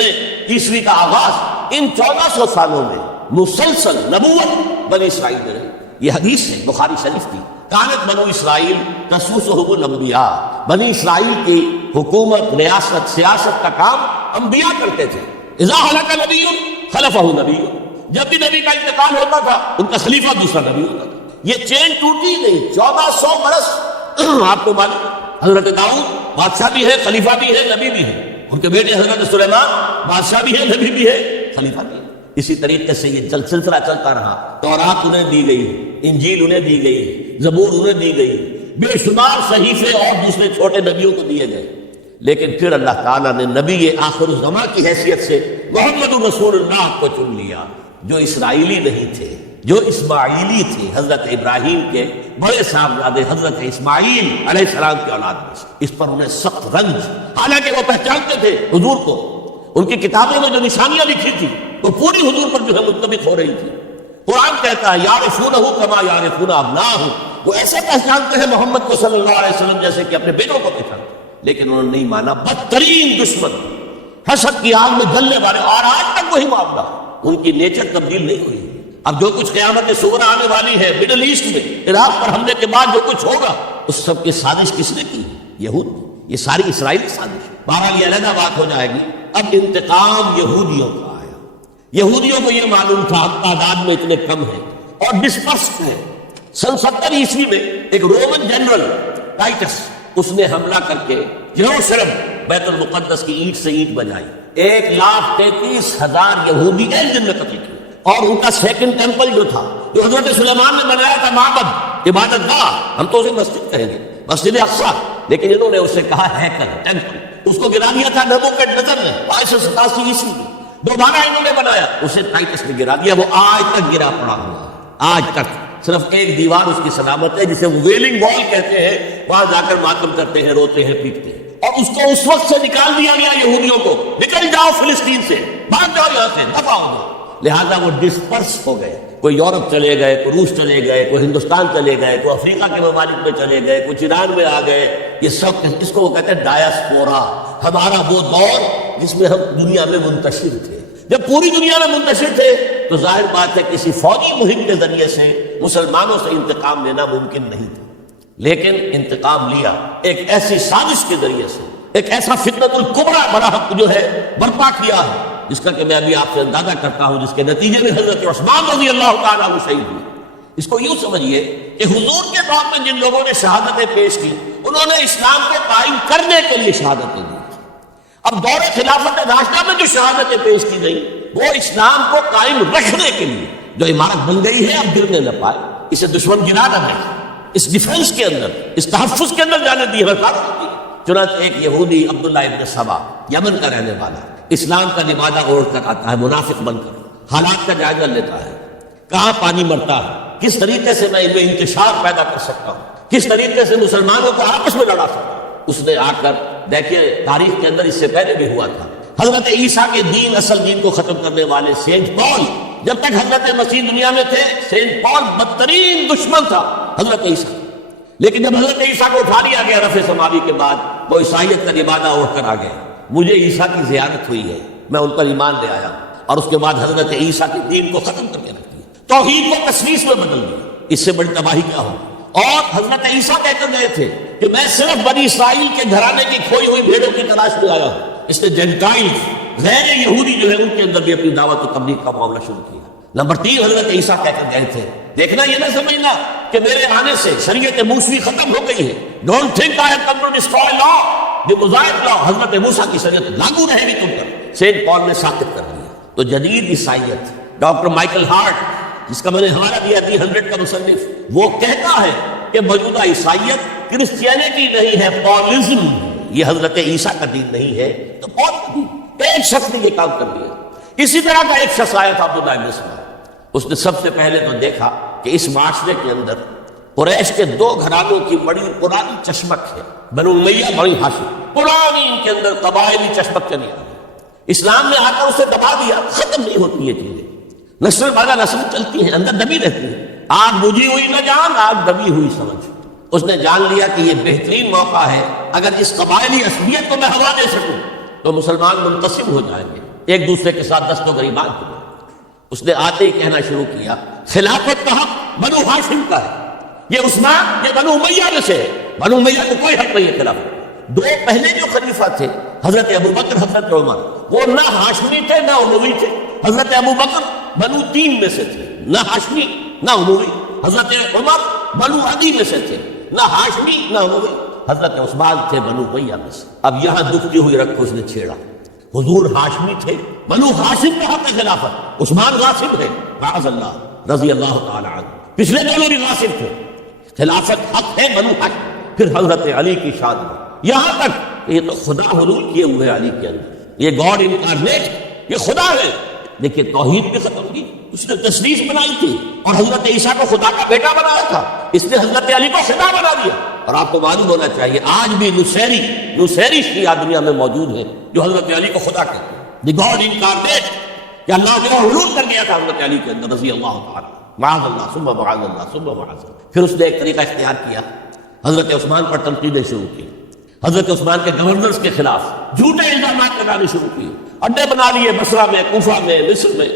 تیسری کا آغاز، ان 1400 سالوں میں مسلسل نبوت بنی اسرائیل میں رہی۔ یہ حدیث ہے بخاری شریف کی، کانت بنو اسرائیل تسوسہم الانبیاء، بنی اسرائیل کی حکومت، ریاست، سیاست کا کام انبیاء کرتے تھے. اذا ہلک نبی خلفہ نبی، جب بھی نبی کا انتقال ہوتا تھا ان کا خلیفہ دوسرا نبی ہوتا تھا. یہ چین ٹوٹی نہیں. 1400 برس آپ کو معلوم ہے حضرت داؤد بادشاہ بھی ہے، خلیفہ بھی ہے، نبی بھی ہے. ان کے بیٹے حضرت سلیمان بادشاہ بھی ہے، نبی بھی ہے، خلیفہ بھی ہے. اسی طریقے سے یہ سلسلہ چلتا رہا. تورات انہیں دی گئی، انجیل انہیں دی گئی، زبور انہیں دی گئی، بے شمار صحیفے اور دوسرے چھوٹے نبیوں کو دیے گئے. لیکن پھر اللہ تعالیٰ نے نبی آخر الزمان کی حیثیت سے محمد رسول اللہ کو چن لیا، جو اسرائیلی نہیں تھے، جو اسماعیلی تھے. حضرت ابراہیم کے بڑے صاحبزادے حضرت اسماعیل علیہ السلام کی اولاد میں سے. اس پر انہیں سخت رنج، حالانکہ وہ پہچانتے تھے حضور کو. ان کی کتابوں میں جو نشانیاں لکھی تھی وہ پوری حضور پر جو ہے منطبق ہو رہی تھی. قرآن کہتا ہے یعرفونہ کما یعرفون ابناءہم، وہ ایسے پہچانتے ہیں محمد کو صلی اللہ علیہ وسلم جیسے کہ اپنے بیٹوں کو پہچانتے. لیکن انہوں نے نہیں مانا. بدترین دشمن، حسد کی آگ میں جلنے والے، اور آج تک وہی معاملہ. ان کی نیچر تبدیل نہیں ہوئی. اب جو کچھ قیامت صغریٰ آنے والی ہے مڈل ایسٹ میں، عراق پر حملے کے بعد جو کچھ ہوگا، اس سب کی سازش کس نے کی؟ یہود. یہ ساری اسرائیلی سازش. بہرحال یہ علیحدہ بات ہو جائے گی. اب انتقام یہودیوں کا آیا. یہودیوں کو یہ معلوم تھا تعداد میں اتنے کم ہیں اور ڈسپرسڈ ہیں. سن 70 عیسوی میں ایک رومن جنرل ٹائٹس، اس نے حملہ کر کے یروشلم بیت المقدس کی اینٹ سے اینٹ بجائی. 1,33,000 یہودی ایک دن میں قتل کیے. اور ان کا سیکنڈ ٹیمپل جو تھا، جو حضرت سلیمان نے بنایا تھا، معبد، عبادت گاہ، ہم تو اسے مسجد کہیں گے، مسجد اقصیٰ، لیکن انہوں نے اسے کہا ہیکل، ٹیمپل. اس کو گرا دیا تھا نبوکڈنیزر نے 587 عیسوی میں. دوبارہ انہوں نے بنایا، اسے ٹائٹس نے گرا دیا. وہ آج تک گرا پڑا ہوا ہے. آج تک صرف ایک دیوار اس کی سلامت ہے، جسے ویلنگ وال کہتے ہیں. وہاں جا کر ماتم کرتے ہیں، روتے ہیں، پیٹتے ہیں. اور اس کو اس وقت سے نکال دیا گیا یہودیوں کو، نکل جاؤ فلسطین سے، بھاگ جاؤ یہاں سے، دفع ہو جاؤ. لہذا وہ ڈسپرس ہو گئے. کوئی یورپ چلے گئے، کوئی روس چلے گئے، کوئی ہندوستان چلے گئے، کوئی افریقہ کے ممالک میں چلے گئے، کوئی ایران میں آ گئے. یہ سب اس کو وہ کہتے ہیں ڈایاسپورا. ہمارا وہ دور جس میں ہم دنیا میں منتشر تھے. جب پوری دنیا میں منتشر تھے تو ظاہر بات ہے کسی فوجی مہم کے ذریعے سے مسلمانوں سے انتقام لینا ممکن نہیں تھا. لیکن انتقام لیا ایک ایسی سازش کے ذریعے سے. ایک ایسا فتنۃ الکبریٰ بڑا حق جو ہے برپا کیا ہے، جس کا کہ میں ابھی آپ سے اندازہ کرتا ہوں، جس کے نتیجے میں حضرت عثمان رضی اللہ تعالیٰ عنہ شہید ہوئے. اس کو یوں سمجھیے کہ حضور کے دور میں جن لوگوں نے شہادتیں پیش کی، انہوں نے اسلام کو قائم کرنے کے لیے شہادتیں دی. اب دور خلافت راشدہ میں جو شہادتیں پیش کی گئی وہ اسلام کو قائم رکھنے کے لیے. جو عمارت بن گئی ہے اب گرنے نہ پائے، اسے دشمن گرا نہ دے، اس ڈیفنس کے اندر، اس تحفظ کے اندر جانے دی حفاظت ہوتی. چنانچہ ایک یہودی عبداللہ ابن سبا، یمن کا رہنے والا، اسلام کا لبادہ اوڑھ کر آتا ہے منافق بن کر، حالات کا جائزہ لیتا ہے، کہاں پانی مرتا ہے، کس طریقے سے میں ان میں انتشار پیدا کر سکتا ہوں، کس طریقے سے مسلمانوں کو آپس میں لڑا سکتا ہوں. اس نے آ کر دیکھیے تاریخ کے اندر اس سے پہلے بھی ہوا تھا. حضرت عیسیٰ کے دین، اصل دین کو ختم کرنے والے سینٹ پال، جب تک حضرت مسیح دنیا میں تھے سینٹ پال بدترین دشمن تھا حضرت عیسیٰ. لیکن جب حضرت عیسیٰ کو اٹھا لیا گیا رفع سماوی کے بعد، وہ عیسائیت کا لبادہ اوڑھ کر آ گئے. مجھے عیسیٰ کی زیارت ہوئی ہے، میں ان پر ایمان لے آیا، اور اس کے بعد حضرت عیسیٰ کے دین کو ختم کر کے رکھ دیا، توحید کو تسلیس میں بدل دیا. اس سے بڑی تباہی کیا ہو. اور حضرت عیسیٰ کہہ کر گئے تھے کہ میں صرف بنی اسرائیل کے گھرانے کی کھوئی ہوئی بھیڑوں کی تلاش میں آیا ہوں. اس نے جینٹائل، غیر یہودی جو ہے، ان کے اندر بھی اپنی دعوت و تبلیغ کا معاملہ شروع کیا. نمبر 3 حضرت عیسیٰ کہہ کر گئے تھے، دیکھنا یہ نہ سمجھنا کہ میرے آنے سے شریعت موسوی ختم ہو گئی ہے. Don't think I have come to destroy law, the Mosaic law. حضرت موسیٰ کی شریعت لاگو رہے گی تم پر. سینٹ پال نے ثابت کر دیا. تو جدید عیسائیت، ڈاکٹر مائیکل ہارٹ، جس کا میں نے حوالہ دیا دی 100 کا مصنف، وہ کہتا ہے کہ موجودہ عیسائیت کرسچینٹی نہیں ہے، پالزم. یہ حضرت عیسیٰ کا دین نہیں ہے. تو پال کا دین، ایک شخص نے یہ کام کر دیا. اسی طرح کا ایک شخص آیا تھا عبداللہ ابن سبا. اس نے سب سے پہلے تو دیکھا کہ اس معاشرے کے اندر قریش کے 2 گھرانوں کی بڑی پرانی چشمک ہے، بنو امیہ، بنو ہاشم. پرانی ان کے اندر قبائلی چشمک چلی آ گئی. اسلام نے آ کر اسے دبا دیا. ختم نہیں ہوتی یہ چیزیں، نسل بعد نسل چلتی ہیں، اندر دبی رہتی ہے. آگ بجھی ہوئی نہ جان، آگ دبی ہوئی سمجھ. اس نے جان لیا کہ یہ بہترین موقع ہے، اگر اس قبائلی عصبیت کو میں ہوا دے سکوں تو مسلمان منقسم ہو جائیں گے، ایک دوسرے کے ساتھ دست و گریبان ہو جائیں. اس نے آتے ہی کہنا شروع کیا خلافت کا حق بنو ہاشم کا ہے. یہ عثمان، یہ بنو امیہ میں سے ہے، بنو امیہ کو کوئی حق نہیں ہے خلافت. دو پہلے جو خلیفہ تھے حضرت ابوبکر حضرت عمر، وہ نہ ہاشمی تھے نہ اموی تھے. حضرت ابوبکر بنو تین میں سے تھے، نہ ہاشمی نہ اموی. حضرت عمر بنو عدی میں سے تھے، نہ ہاشمی نہ اموی. حضرت عثمان تھے بنو امیہ میں سے. اب یہاں دکھتی ہوئی رکھ اس نے چھیڑا. حضور ہاشمی تھے، بنو ہاشم کا حق خلافت، عثمان غاصب ہے معاذ اللہ رضی اللہ تعالی عنہ. پچھلے دونوں بھی غاصب تھے، خلافت حق ہے بنو ہاشم. پھر حضرت علی کی شان میں یہاں تک کہ یہ تو خدا حلول کیے ہوئے علی کے اندر، یہ گاڈ انکارنیٹ، یہ خدا ہے. دیکھیے توحید بھی ختم کی، اس نے تشریف بنائی تھی اور حضرت عیسیٰ کو خدا کا بیٹا بنایا تھا، اس نے حضرت علی کو خدا بنا دیا. اور آپ کو معلوم ہونا چاہیے آج بھی نصیری شیعہ دنیا میں موجود ہے جو حضرت علی کو خدا کہتے ہیں. دی گاڈ انکارنیٹ، کہ اللہ نے حلول کر دیا تھا حضرت علی کے اندر رضی اللہ تعالیٰ معاذ اللہ ثم معاذ اللہ ثم معاذ اللہ. پھر اس نے ایک طریقہ اختیار کیا، حضرت عثمان پر تنقیدیں شروع کی، حضرت عثمان کے گورنرز کے خلاف جھوٹے الزامات لگانے شروع کیے. اڈے بنا لیے بصرہ میں، کوفہ میں، مصر میں.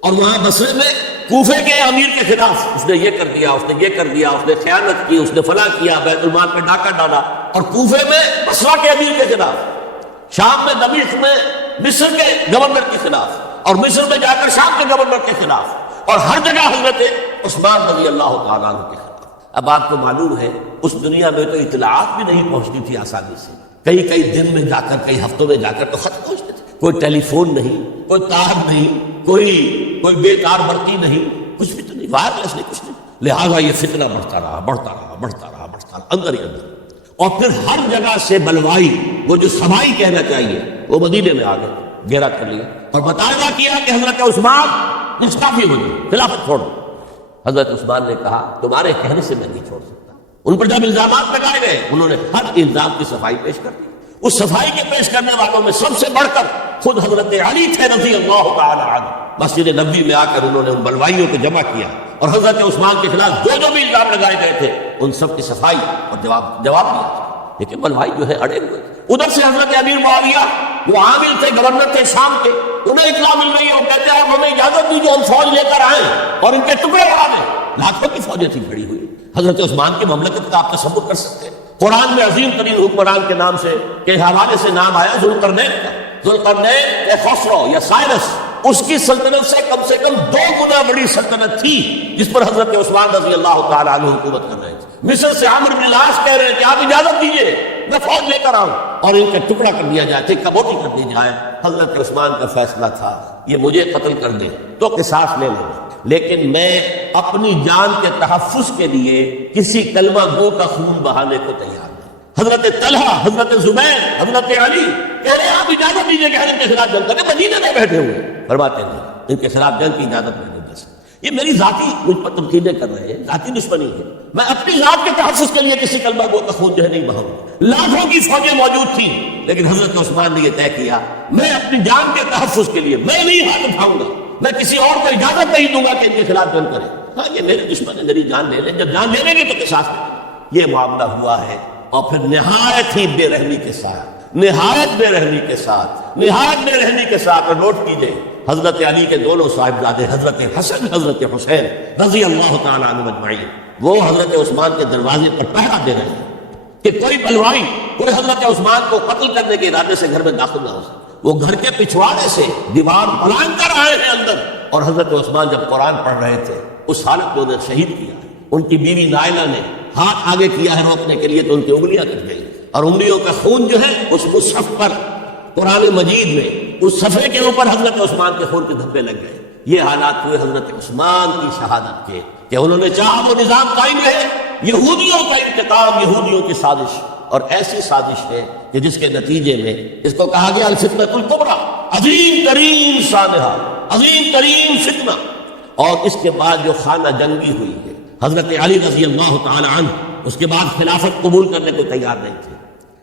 اور وہاں بصرے میں کوفے کے امیر کے خلاف اس نے یہ کر دیا، اس نے یہ کر دیا، اس نے خیانت کی، اس نے فلاں کیا، بیت المال پہ ڈاکہ ڈالا. اور کوفے میں بصرہ کے امیر کے خلاف، شام میں دمشق میں مصر کے گورنر کے خلاف، اور مصر میں جا کر شام کے گورنر کے خلاف، اور ہر جگہ حضرت عثمان رضی اللہ تعالیٰ عنہ کے خلاف. اب آپ کو معلوم ہے اس دنیا میں تو اطلاعات بھی نہیں پہنچتی تھی آسانی سے. کئی دن میں جا کر، کئی ہفتوں میں جا کر تو خط پہنچتے تھے. کوئی ٹیلی فون نہیں، کوئی تار نہیں، کوئی بے تار برقی نہیں، کچھ بھی تو نہیں، وائرلیس نہیں، کچھ نہیں. لہٰذا یہ فتنہ بڑھتا رہا اندر ہی اندر. اور پھر ہر جگہ سے بلوائی، وہ جو سبائی کہنا چاہیے وہ مدینے میں آ گئے، گھیرا کر لیا اور مطالبہ کیا کہ حضرت عثمان استعفی ہو جائے، خلافت چھوڑ دو. حضرت عثمان نے کہا تمہارے کہنے سے میں نہیں چھوڑ سکتا. ان پر جب الزامات لگائے گئے انہوں نے ہر الزام کی صفائی پیش کر دی. اس صفائی کے پیش کرنے والوں میں سب سے بڑھ کر خود حضرت علی تھے رضی اللہ تعالی عنہ. مسجد نبوی میں آ کر انہوں نے ان بلوائیوں کو جمع کیا اور حضرت عثمان کے خلاف جو بھی الزام لگائے گئے تھے ان سب کی صفائی اور جواب دیا. لیکن بلوائی جو ہے اڑے ہوئے. ادھر سے حضرت امیر معاویہ وہ عامل تھے، گورنر تھے شام کے، انہیں اطلاع مل رہی ہے، وہ کہتے ہیں آپ ہمیں اجازت دیجیے ہم فوج لے کر آئیں اور ان کے ٹکڑے اڑا دیں. لاکھوں کی فوجیں تھی کھڑی ہوئی. حضرت عثمان کی مملکت کا آپ تصور کر سکتے ہیں. قرآن میں عظیم ترین حکمران کے نام سے کے حوالے سے نام آیا ذوالقرنین کا. ذوالقرنین یا خسرو یا سائرس، اس کی سلطنت سے کم 2 گنا بڑی سلطنت تھی جس پر حضرت عثمان رضی اللہ تعالی عنہ حکومت کر رہے تھے. مصر سے عامر بن العاص کہہ رہے ہیں کہ آپ اجازت دیجیے میں فوج لے کر آؤں اور ان کا ٹکڑا کر دیا جائے، ٹکہ موٹی کر دی جائے. حضرت عثمان کا فیصلہ تھا یہ مجھے قتل کر دے تو قصاص لے لیں، لیکن میں اپنی جان کے تحفظ کے لیے کسی کلمہ گو کا خون بہانے کو تیار نہیں. حضرت طلحہ، حضرت زبیر، حضرت علی کہہ رہے ہیں آپ اجازت دیجیے کہ ان کے خلاف جنگ کریں. مدینے میں بیٹھے ہوئے فرماتے ہیں ان کے خلاف جنگ کی اجازت نہیں دے سکتے. یہ میری ذاتی مجھ پر تنقیدیں کر رہے ہیں، ذاتی دشمنی ہے. میں اپنی ذات کے تحفظ کے لیے کسی کلمہ گو کا خون جو ہے نہیں بہاؤں. لاکھوں کی فوجیں موجود تھیں لیکن حضرت عثمان نے یہ طے کیا میں اپنی جان کے تحفظ کے لیے میں نہیں ہاتھ اٹھاؤں گا، میں کسی اور کو اجازت نہیں دوں گا کہ ان کے خلاف جنگ کرے. ہاں یہ میرے دشمن ہے، میری جان لے لیں، جب جان لے لیں گے تو قصاص لیں گے. یہ معاملہ ہوا ہے. اور پھر نہایت ہی بے رحمی کے ساتھ، نہایت بے رحمی کے ساتھ نوٹ کیجئے حضرت علی کے دونوں صاحبزادے حضرت حسن، حضرت حسین رضی اللہ تعالیٰ عنہ اجمعین، وہ حضرت عثمان کے دروازے پر پہرا دے رہے ہیں کہ کوئی بلوائی، کوئی حضرت عثمان کو قتل کرنے کے ارادے سے گھر میں داخل نہ ہو سکے. وہ گھر کے پچھواڑے سے دیوار پلان کر آئے ہیں اندر. اور حضرت عثمان جب قرآن پڑھ رہے تھے اس حالت میں انہیں شہید کیا. ان کی بیوی نائلہ نے ہاتھ آگے کیا ہے روکنے کے لیے تو ان کی انگلیاں کٹ گئی اور انگلیوں کا خون جو ہے اس مصحف پر قرآن مجید میں اس صفحے کے اوپر حضرت عثمان کے خون کے دھبے لگ گئے. یہ حالات ہوئے حضرت عثمان کی شہادت کے کہ انہوں نے چاہا وہ نظام قائم رہے. یہودیوں کا انتقام، یہودیوں کی سازش، اور ایسی سازش ہے کہ جس کے نتیجے میں اس کو کہا گیا الفتنۃ الکبریٰ، عظیم ترین سانحہ، عظیم ترین فتنہ. اور اس کے بعد جو خانہ جنگی ہوئی ہے، حضرت علی رضی اللہ تعالی عنہ اس کے بعد خلافت قبول کرنے کو تیار نہیں تھے.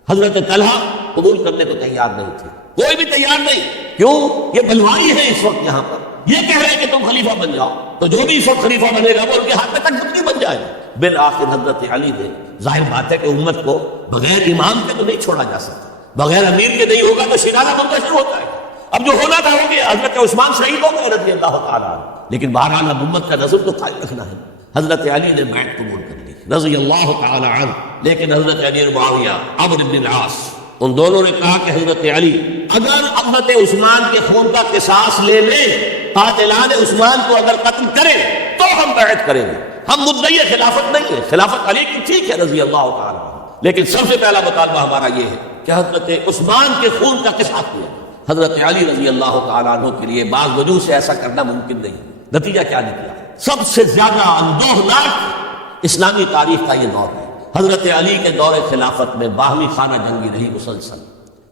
حضرت طلحہ قبول کرنے کو تیار نہیں تھے، کوئی بھی تیار نہیں. کیوں؟ یہ بلوائی ہے اس وقت یہاں پر. یہ کہہ رہے ہیں کہ تم خلیفہ بن جاؤ، تو جو بھی اس وقت خلیفہ بنے گا وہ ان کے ہاتھ میں تک نہیں بن جائے گا. بالآخر حضرت علی نے، ظاہر بات ہے کہ امت کو بغیر امام کے تو نہیں چھوڑا جا سکتا، بغیر امیر کے نہیں ہوگا تو شرارہ منتشر ہوتا ہے. اب جو ہونا تھا ہو گیا. حضرت عثمان شہید ہو گئے رضی اللہ تعالیٰ عنہ، لیکن بہرحال اب امت کا نظم تو قائم رکھنا ہے. حضرت علی نے بیعت قبول کر لی رضی اللہ تعالی عنہ. لیکن حضرت علی اور معاویہ عمرو بن العاص ان دونوں نے کہا کہ حضرت علی اگر حضرت عثمان کے خون کا قصاص لے لیں، قاتلان عثمان کو اگر قتل کریں تو ہم بیعت کریں گے، ہم مدعی خلافت نہیں ہے، خلافت علی کی ٹھیک ہے رضی اللہ تعالیٰ عنہ، لیکن سب سے پہلا مطالبہ ہمارا یہ ہے کہ حضرت عثمان کے خون کا قصاص لیں۔ حضرت علی رضی اللہ تعالیٰ عنہ کے لیے بعض وجوہ سے ایسا کرنا ممکن نہیں۔ نتیجہ کیا نکلا؟ سب سے زیادہ اندوہناک اسلامی تاریخ کا یہ دور ہے۔ حضرت علی کے دور خلافت میں باہمی خانہ جنگی رہی مسلسل۔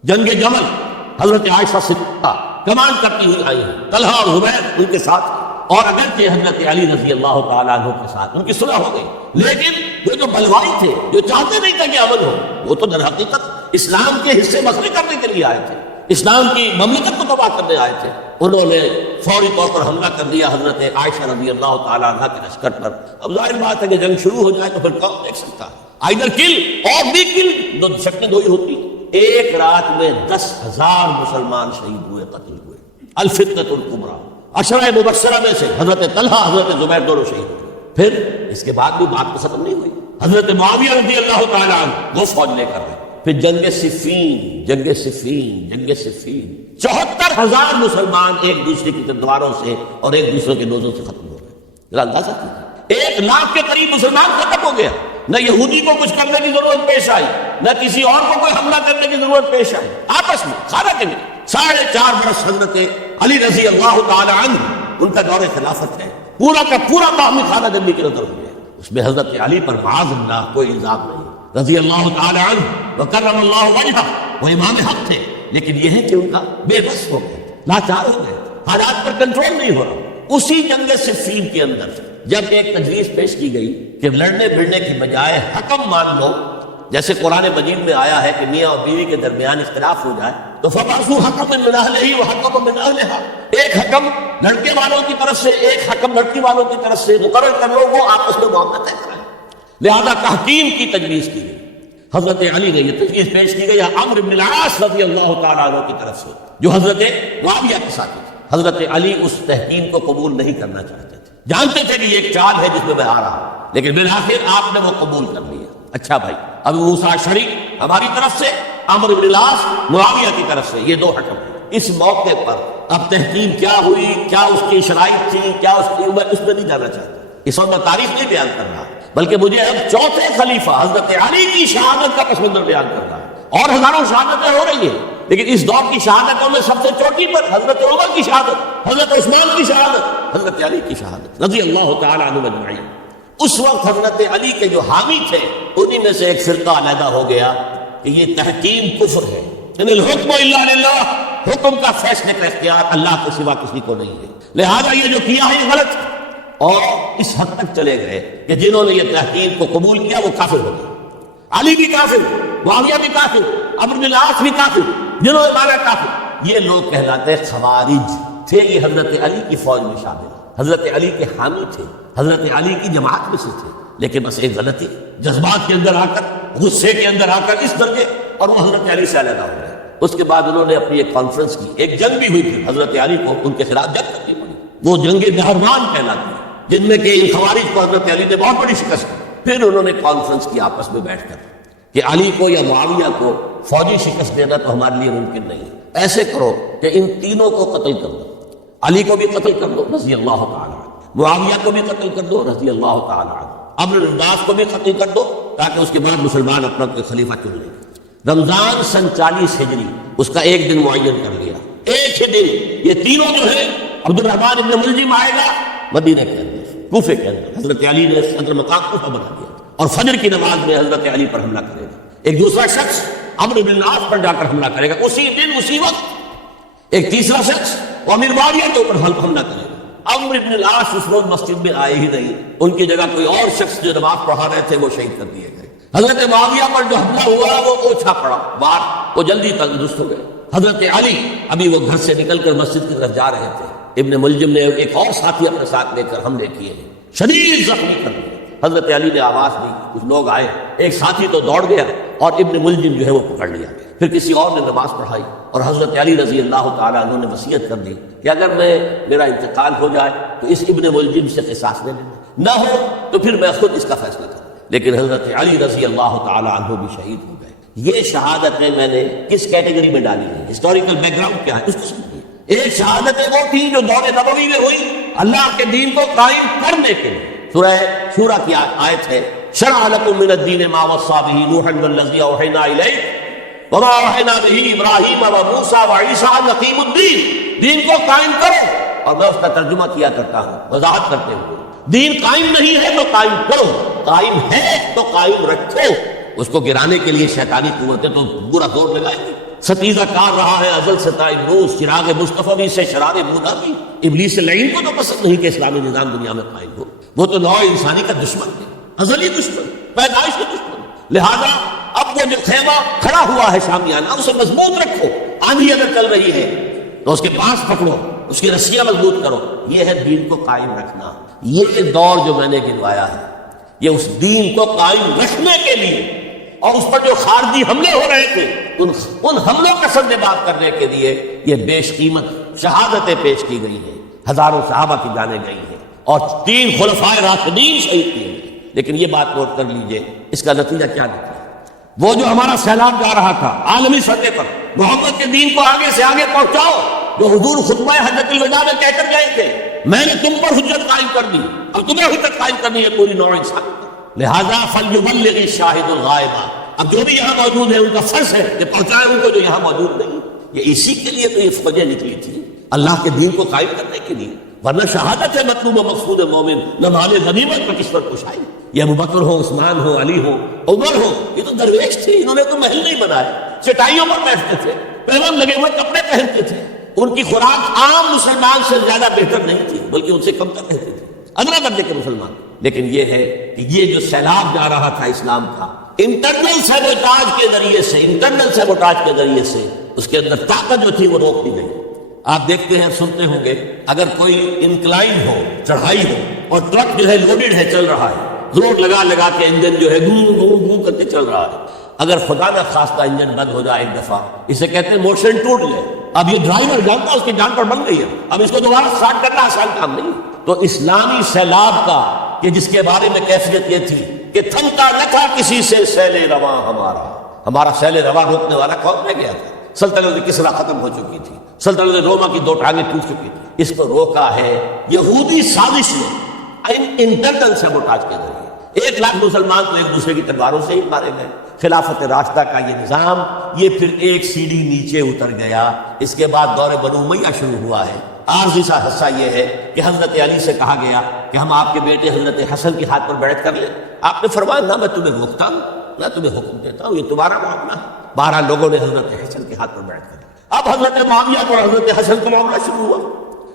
جنگ جمل حضرت عائشہ صدیقہ کمان کرتی ہوئی آئی ہیں، طلحہ اور زبیر ان کے ساتھ، اور اگرچہ حضرت علی رضی اللہ تعالیٰ عنہ کے ساتھ ان کی صلح ہو گئی، لیکن وہ جو بلوائی تھے، جو چاہتے نہیں تھے کہ امن ہو، وہ تو در حقیقت اسلام کے حصے مسئلے کرنے کے لیے آئے تھے، اسلام کی مملکت کو تباہ کرنے آئے تھے۔ انہوں نے فوری طور پر حملہ کر دیا حضرت عائشہ رضی اللہ تعالیٰ عنہ کے لشکر پر۔ اب ظاہر بات ہے کہ جنگ شروع ہو جائے تو پھر کون دیکھ سکتا ہے، آئدر کل اور بھی کل، دو شکلیں دو ہی ہوتی۔ ایک رات میں 10,000 مسلمان شہید ہوئے، قتل ہوئے۔ الفتنۃ الکبریٰ، عشرہ مبشرہ میں سے حضرت طلحہ حضرت زبیر دونوں شہید ہوئے۔ پھر اس کے بعد بھی بات ختم نہیں ہوئی، حضرت معاویہ رضی اللہ تعالیٰ عنہ وہ فوج لے کر آئے۔ پھر جنگ صفین، جنگ صفین، جنگ صفین، 74,000 مسلمان ایک دوسرے کی تلواروں سے اور ایک دوسرے کے نوزوں سے ختم ہو گئے۔ ذرا اندازہ کیجیے، 1 لاکھ کے قریب مسلمان ختم ہو گیا۔ نہ یہودی کو کچھ کرنے کی ضرورت پیش آئی، نہ کسی اور کو کوئی حملہ کرنے کی ضرورت پیش آئی، آپس میں سارا کے لیے 4.5 برس حضرت علی رضی اللہ تعالی عنہ ان کا دور خلافت ہے، پورا کا پورا باہمی خانہ جنگی کے نظر ہو گیا۔ اس میں حضرت علی پر معاذ اللہ کوئی الزام نہیں، رضی اللہ تعالی عنہ وکرم اللہ وجہہ، وہ امام حق تھے، لیکن یہ ہے کہ ان کا بے بس ہو گئے، لاچار ہو گئے، حالات پر کنٹرول نہیں ہو رہا۔ اسی جنگ صفین کے اندر جب ایک تجویز پیش کی گئی کہ لڑنے بھڑنے کی بجائے حکم مان لو، جیسے قرآن مجید میں آیا ہے کہ میاں اور بیوی کے درمیان اختلاف ہو جائے تو فَبَعْثُوا حَكَمًا مِنْ أَهْلِهِ وَحَكَمًا مِنْ أَهْلِهَا، ایک حکم لڑکے والوں کی طرف سے، ایک حکم لڑکی والوں کی طرف سے مقرر کر لو، وہ آپس میں معاملہ طے کرائیں۔ لہذا تحکیم کی تجویز کی گئی، حضرت علی نے یہ تجویز پیش کی گئی عمرو بن العاص رضی اللہ تعالیٰ عنہ کی طرف سے، جو حضرت معاویہ کے ساتھ تھے۔ حضرت علی اس تحکیم کو قبول نہیں کرنا چاہتے تھے، جانتے تھے کہ یہ ایک چال ہے جس میں میں آ رہا ہوں، لیکن بالآخر آپ نے وہ قبول کر لیا۔ اچھا بھائی، ابو موسیٰ اشعری ہماری طرف سے، عمرو بن العاص معاویہ کی طرف سے، یہ 2 حکم۔ اس موقع پر اب تحکیم کیا ہوئی، کیا اس کی شرائط تھی، کیا اس کی عمر، اس میں نہیں جانا چاہتا، اس وقت میں تاریخ نہیں بیان کر رہا، بلکہ مجھے اب 4تھے خلیفہ حضرت علی کی شہادت کا پس منظر بیان کر رہا ہے۔ اور ہزاروں شہادتیں ہو رہی ہیں، لیکن اس دور کی شہادتوں میں سب سے چوٹی پر حضرت عمر کی شہادت، حضرت عثمان کی شہادت، حضرت علی کی شہادت رضی اللہ تعالیٰ عنہ اجمعین۔ اس وقت حضرت علی کے جو حامی تھے انہی میں سے ایک فرقہ علیحدہ ہو گیا کہ یہ تحکیم کفر ہے، ان الحکم الا للہ، حکم کا فیصلے کا اختیار اللہ کے سوا کسی کو نہیں ہے، لہذا یہ جو کیا ہے یہ غلط ہے۔ اور اس حد تک چلے گئے کہ جنہوں نے یہ تحکیم کو قبول کیا وہ کافر ہو گئے، علی بھی کافر، معاویہ بھی کافر، عمرو بن العاص بھی کافر، جنہوں نے مانا کافر، یہ لوگ کہلاتے خوارج تھے۔ یہ حضرت علی کی فوج میں شامل، حضرت علی کے حامی تھے، حضرت علی کی جماعت میں سے تھے، لیکن بس ایک غلطی، جذبات کے اندر آ کر، غصے کے اندر آ کر اس درجے، اور وہ حضرت علی سے علیحدہ ہو گئے۔ اس کے بعد انہوں نے اپنی ایک کانفرنس کی، ایک جنگ بھی ہوئی تھی، حضرت علی کو ان کے خلاف جنگ کرنی پڑی، وہ جنگ نہروان کہلاتی ہے، جن میں کہ ان خوارج کو حضرت علی نے بہت بڑی شکست دی۔ پھر انہوں نے کانفرنس کی آپس میں بیٹھ کر کہ علی کو یا معاویہ کو فوجی شکست دینا تو ہمارے لیے ممکن نہیں ہے، ایسے کرو کہ ان تینوں کو قتل کر دو، علی کو بھی قتل کر دو رضی اللہ تعالیٰ عنہ، معاویہ کو بھی قتل کر دو رضی اللہ تعالیٰ عنہ، عمرو بن العاص کو بھی قتل کر دو، تاکہ اس کے بعد مسلمان اپنا کوئی خلیفہ چن لیں۔ رمضان سن 40 ہجری اس کا ایک دن معین کر لیا، ایک ہی دن یہ تینوں جو ہے، عبد الرحمن ابن ملجم آئے گا مدینہ کے اندر، کوفے کے اندر، حضرت علی نے صدر مقام کوفہ بنا دیا، اور فجر کی نماز میں حضرت علی پر حملہ کرے گا۔ ایک دوسرا شخص عمرو بن العاص پر جا کر حملہ کرے گا اسی دن اسی وقت۔ ایک تیسرا شخص وہ امیر معاویہ کے اوپر حملہ کرے گا۔ عمرو بن العاص اس روز مسجد میں آئے ہی نہیں، ان کی جگہ کوئی اور شخص جو نماز پڑھا رہے تھے وہ شہید کر دیے گئے۔ حضرت معاویہ پر جو حملہ ہوا وہ اوچھا پڑا باہر، وہ جلدی تندرست ہو گئے۔ حضرت علی ابھی وہ گھر سے نکل کر مسجد کی طرف جا رہے تھے، ابن ملجم نے ایک اور ساتھی اپنے ساتھ لے کر حملے کیے ہیں، شدید زخمی کر دیے۔ حضرت علی نے آواز دی، کچھ لوگ آئے، ایک ساتھی تو دوڑ گیا اور ابن ملجم جو ہے وہ پکڑ لیا۔ پھر کسی اور نے نماز پڑھائی، اور حضرت علی رضی اللہ تعالیٰ عنہ نے وصیت کر دی کہ اگر میرا انتقال ہو جائے تو اس ابن ملجم سے قصاص لے لینا، نہ ہو تو پھر میں خود اس کا فیصلہ کروں۔ لیکن حضرت علی رضی اللہ تعالی عنہ بھی شہید ہو گئے. یہ شہادتیں میں نے کس کیٹیگری میں ڈالی ہیں؟ ہسٹوریکل بیک گراؤنڈ کیا ہے اس کو سمجھیے. ایک شہادتیں وہ تھی جو دور نبوی میں ہوئی اللہ کے دین کو قائم کرنے کے لیے. سورہ شورى کی آیت ہے شرع لکم من الدین ما وصى به نوحا والذی اوحینا الیک وما اوحینا به ابراہیم وموسیٰ وعیسیٰ ان اقیموا الدین. دین کو قائم کرو. اور میں اس کا ترجمہ کیا کرتا ہوں وضاحت کرتے ہوئے, دین قائم نہیں ہے تو قائم کرو, قائم ہے تو قائم رکھو. اس کو گرانے کے لیے شیطانی قوتیں تو برا زور لگائیں گی. ستیزہ کار رہا ہے ازل سے تا ابروز, چراغ مصطفی سے شرار مولا بھی. ابلیس لعین کو تو پسند نہیں کہ اسلامی نظام دنیا میں قائم ہو. وہ تو نوع انسانی کا دشمن ہے, ازلی دشمن, پیدائش کا دشمن. لہذا اب وہ جو خیمہ کھڑا ہوا ہے شامیانہ اسے مضبوط رکھو. آندھی اگر چل رہی ہے تو اس کے پاس پکڑو, اس کی رسیاں مضبوط کرو. یہ ہے دین کو قائم رکھنا. یہ دور جو میں نے گنوایا ہے یہ اس دین کو قائم رکھنے کے لیے اور اس پر جو خارجی حملے ہو رہے تھے ان حملوں کا سد بات کرنے کے لیے یہ بیش قیمت شہادتیں پیش کی گئی ہیں. ہزاروں صحابہ کی جانیں گئی ہیں اور 3 خلفائے راشدین شہید کیے ہیں. لیکن یہ بات نوٹ کر لیجئے اس کا نتیجہ کیا نکلا. وہ جو ہمارا سیلاب جا رہا تھا عالمی سطح پر, محمد کے دین کو آگے سے آگے پہنچاؤ, جو حضور خطبہ حجۃ الوداع میں کہہ کر گئے تھے میں نے تم پر حجت قائم کر دی, اب تمہیں حجت قائم کرنی ہے پوری نوع انسان. لہذا فلیبلغ الشاہد الغائب, اب جو بھی یہاں موجود ہے ان کا فرض ہے کہ پہنچائیں ان کو جو یہاں موجود نہیں. یہ اسی کے لیے تو یہ فوجیں نکلی تھی اللہ کے دین کو قائم کرنے کے لیے. ورنہ شہادت ہے مطلوب و مقصود مومن نہ مال غنیمت پر کس پر کشائی. یہ ابوبکر ہو, عثمان ہو, علی ہو, عمر ہو, یہ تو درویش تھے. انہوں نے تو محل نہیں بنائے, چٹائیوں پر بیٹھتے تھے, پیغام لگے ہوئے کپڑے پہنتے تھے. ان کی خوراک عام مسلمان سے زیادہ بہتر نہیں تھی بلکہ ان سے کم تر رہتے تھے, ادنا درجے کے مسلمان. لیکن یہ ہے کہ یہ جو سیلاب جا رہا تھا اسلام کا انٹرنل سیبوٹاج کے ذریعے سے اس کے اندر طاقت جو تھی وہ روک دی گئی. آپ دیکھتے ہیں سنتے ہوں گے اگر کوئی انکلائن ہو, چڑھائی ہو اور ٹرک جو ہے لوڈڈ ہے چل رہا ہے, زور لگا لگا کے انجن جو ہے گوں گوں گوں کر کے چل رہا ہے, اگر خدا نہ خواستہ انجن بند ہو جائے ایک دفعہ, اسے کہتے ہیں موشن ٹوٹ گئے. اب یہ ڈرائیور جانتا اس کی جان پر بن گئی ہے, اب اس کو دوبارہ اسٹارٹ کرنا آسان کام نہیں. تو اسلامی سیلاب کا کہ جس کے بارے میں کیفیت یہ تھی کہ تھمتا نہ تھا کسی سے سیل رواں ہمارا سیل رواں روکنے والا کون رہ گیا تھا. سلطنت کسریٰ ختم ہو چکی تھی, سلطنت روما کی 2 ٹانگیں ٹوٹ چکی تھی. اس کو روکا ہے یہودی سازش نے انٹرنل سیبوٹاج کے ذریعے. 1 لاکھ مسلمان تو ایک دوسرے کی تلواروں سے ہی مارے گئے. خلافت راشدہ کا یہ نظام یہ پھر ایک سیڑھی نیچے اتر گیا. اس کے بعد دور بنو امیہ شروع ہوا ہے. عارضی سا حصہ یہ ہے کہ حضرت علی سے کہا گیا کہ ہم آپ کے بیٹے حضرت حسن کے ہاتھ پر بیعت کر لیں. آپ نے فرمایا نہ میں تمہیں روکتا ہوں نہ تمہیں حکم دیتا ہوں, یہ تمہارا معاملہ ہے. 12 لوگوں نے حضرت حسن کے ہاتھ پر بیعت کر لی. اب حضرت معاویہ اور حضرت حسن کا معاملہ شروع ہوا.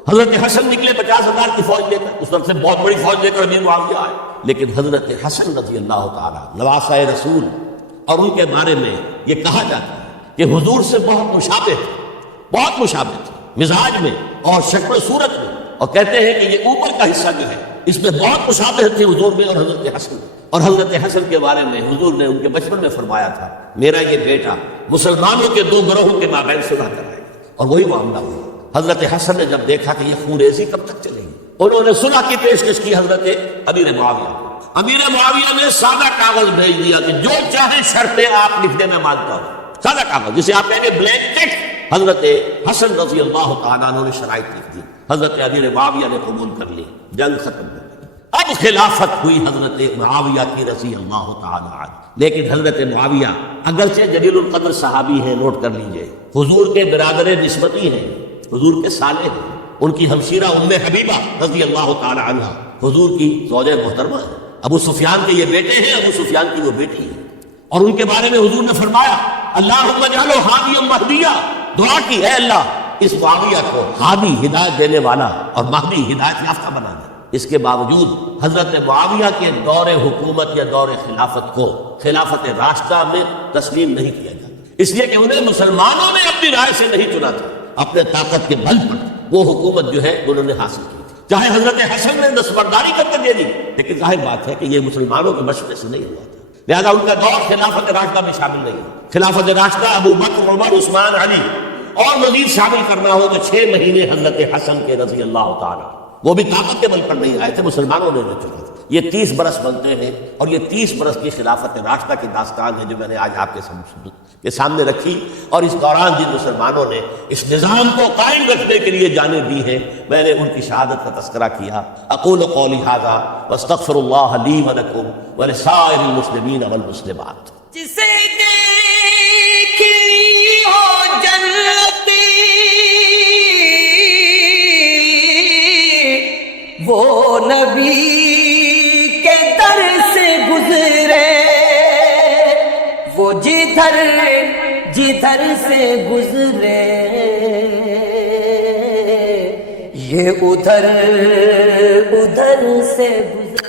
حضرت حسن نکلے 50,000 کی فوج لے کر, اس وقت سے بہت بڑی فوج لے کر امیر معاویہ آئے. لیکن حضرت حسن رضی اللہ تعالیٰ نواسۂ رسول, اور ان کے بارے میں یہ کہا جاتا ہے کہ حضور سے بہت مشابہ تھے مزاج میں اور شکل و صورت میں, اور کہتے ہیں کہ یہ اوپر کا حصہ جو ہے اس میں بہت مشابہ تھی حضور میں اور حضرت حسن. اور حضرت حسن کے بارے میں حضور نے ان کے بچپن میں فرمایا تھا میرا یہ بیٹا مسلمانوں کے 2 گروہوں کے مابین صلح کرائے گا. اور وہی معاملہ ہوا. حضرت حسن نے جب دیکھا کہ یہ خونریزی کب تک چلے گی, انہوں نے صلح کی پیشکش کی حضرت امیر معاویہ. امیر معاویہ نے سادہ کاغذ بھیج دیا کہ جو چاہے شرطیں آپ لکھ دیں میں مانتا ہوں. سادہ کاغذ جسے آپ کہیں گے بلینک چیک. حضرت حسن رضی اللہ تعالیٰ عنہ نے شرائط لکھ دی, حضرت امیر معاویہ نے قبول کر لی, جنگ ختم ہو گئی. اب خلافت ہوئی حضرت معاویہ کی رضی اللہ تعالیٰ عنہ. لیکن حضرت معاویہ اگرچہ جلیل القدر صحابی ہیں, نوٹ کر لیجئے, حضور کے برادر نسبتی ہیں, حضور کے سالے ہیں. ان کی ہمشیرہ ام حبیبہ رضی اللہ تعالیٰ عنہ حضور کی زوج محترمہ ہے. ابو سفیان کے یہ بیٹے ہیں, ابو سفیان کی وہ بیٹی ہے. اور ان کے بارے میں حضور نے فرمایا اللہم اجعلہ ہادیا مہدیا, دعا کی ہے اللہ اس معاویہ کو ہادی ہدایت دینے والا اور مہدی ہدایت یافتہ بنا دے. اس کے باوجود حضرت معاویہ کے دور حکومت یا دور خلافت کو خلافت راشدہ میں تسلیم نہیں کیا جاتا, اس لیے کہ انہیں مسلمانوں نے اپنی رائے سے نہیں چنا تھا, اپنے طاقت کے بل پر وہ حکومت جو ہے انہوں نے حاصل کی تھی. چاہے حضرت حسن نے دستبرداری کر کے دے دی, لیکن ظاہر بات ہے کہ یہ مسلمانوں کے مشورے سے نہیں ہوا تھا. لہذا ان کا دور خلافت راشدہ میں شامل نہیں ہے. خلافت راشدہ ابو بکر, عمر, عثمان, علی اور مزید شامل کرنا ہو تو 6 مہینے حضرت حسن کے رضی اللہ تعالیٰ, وہ بھی طاقت کے بل پر نہیں آئے تھے, مسلمانوں نے چنا تھا. یہ 30 برس بنتے ہیں، اور یہ 30 برس کی خلافت راشدہ کی داستان ہے جو میں نے آج آپ کے سامنے رکھی، اور اس دوران جن مسلمانوں نے اس نظام کو قائم رکھنے کے لیے جانیں دی ہیں، میں نے ان کی شہادت کا تذکرہ کیا۔ اقول قولی ھذا واستغفر اللہ لی ولکم ولسائر المسلمین والمسلمات۔ جسے دیکھی ہو جنتی وہ نبی کے در سے گزرے، وہ جدھر سے گزرے، یہ ادھر سے گزرے۔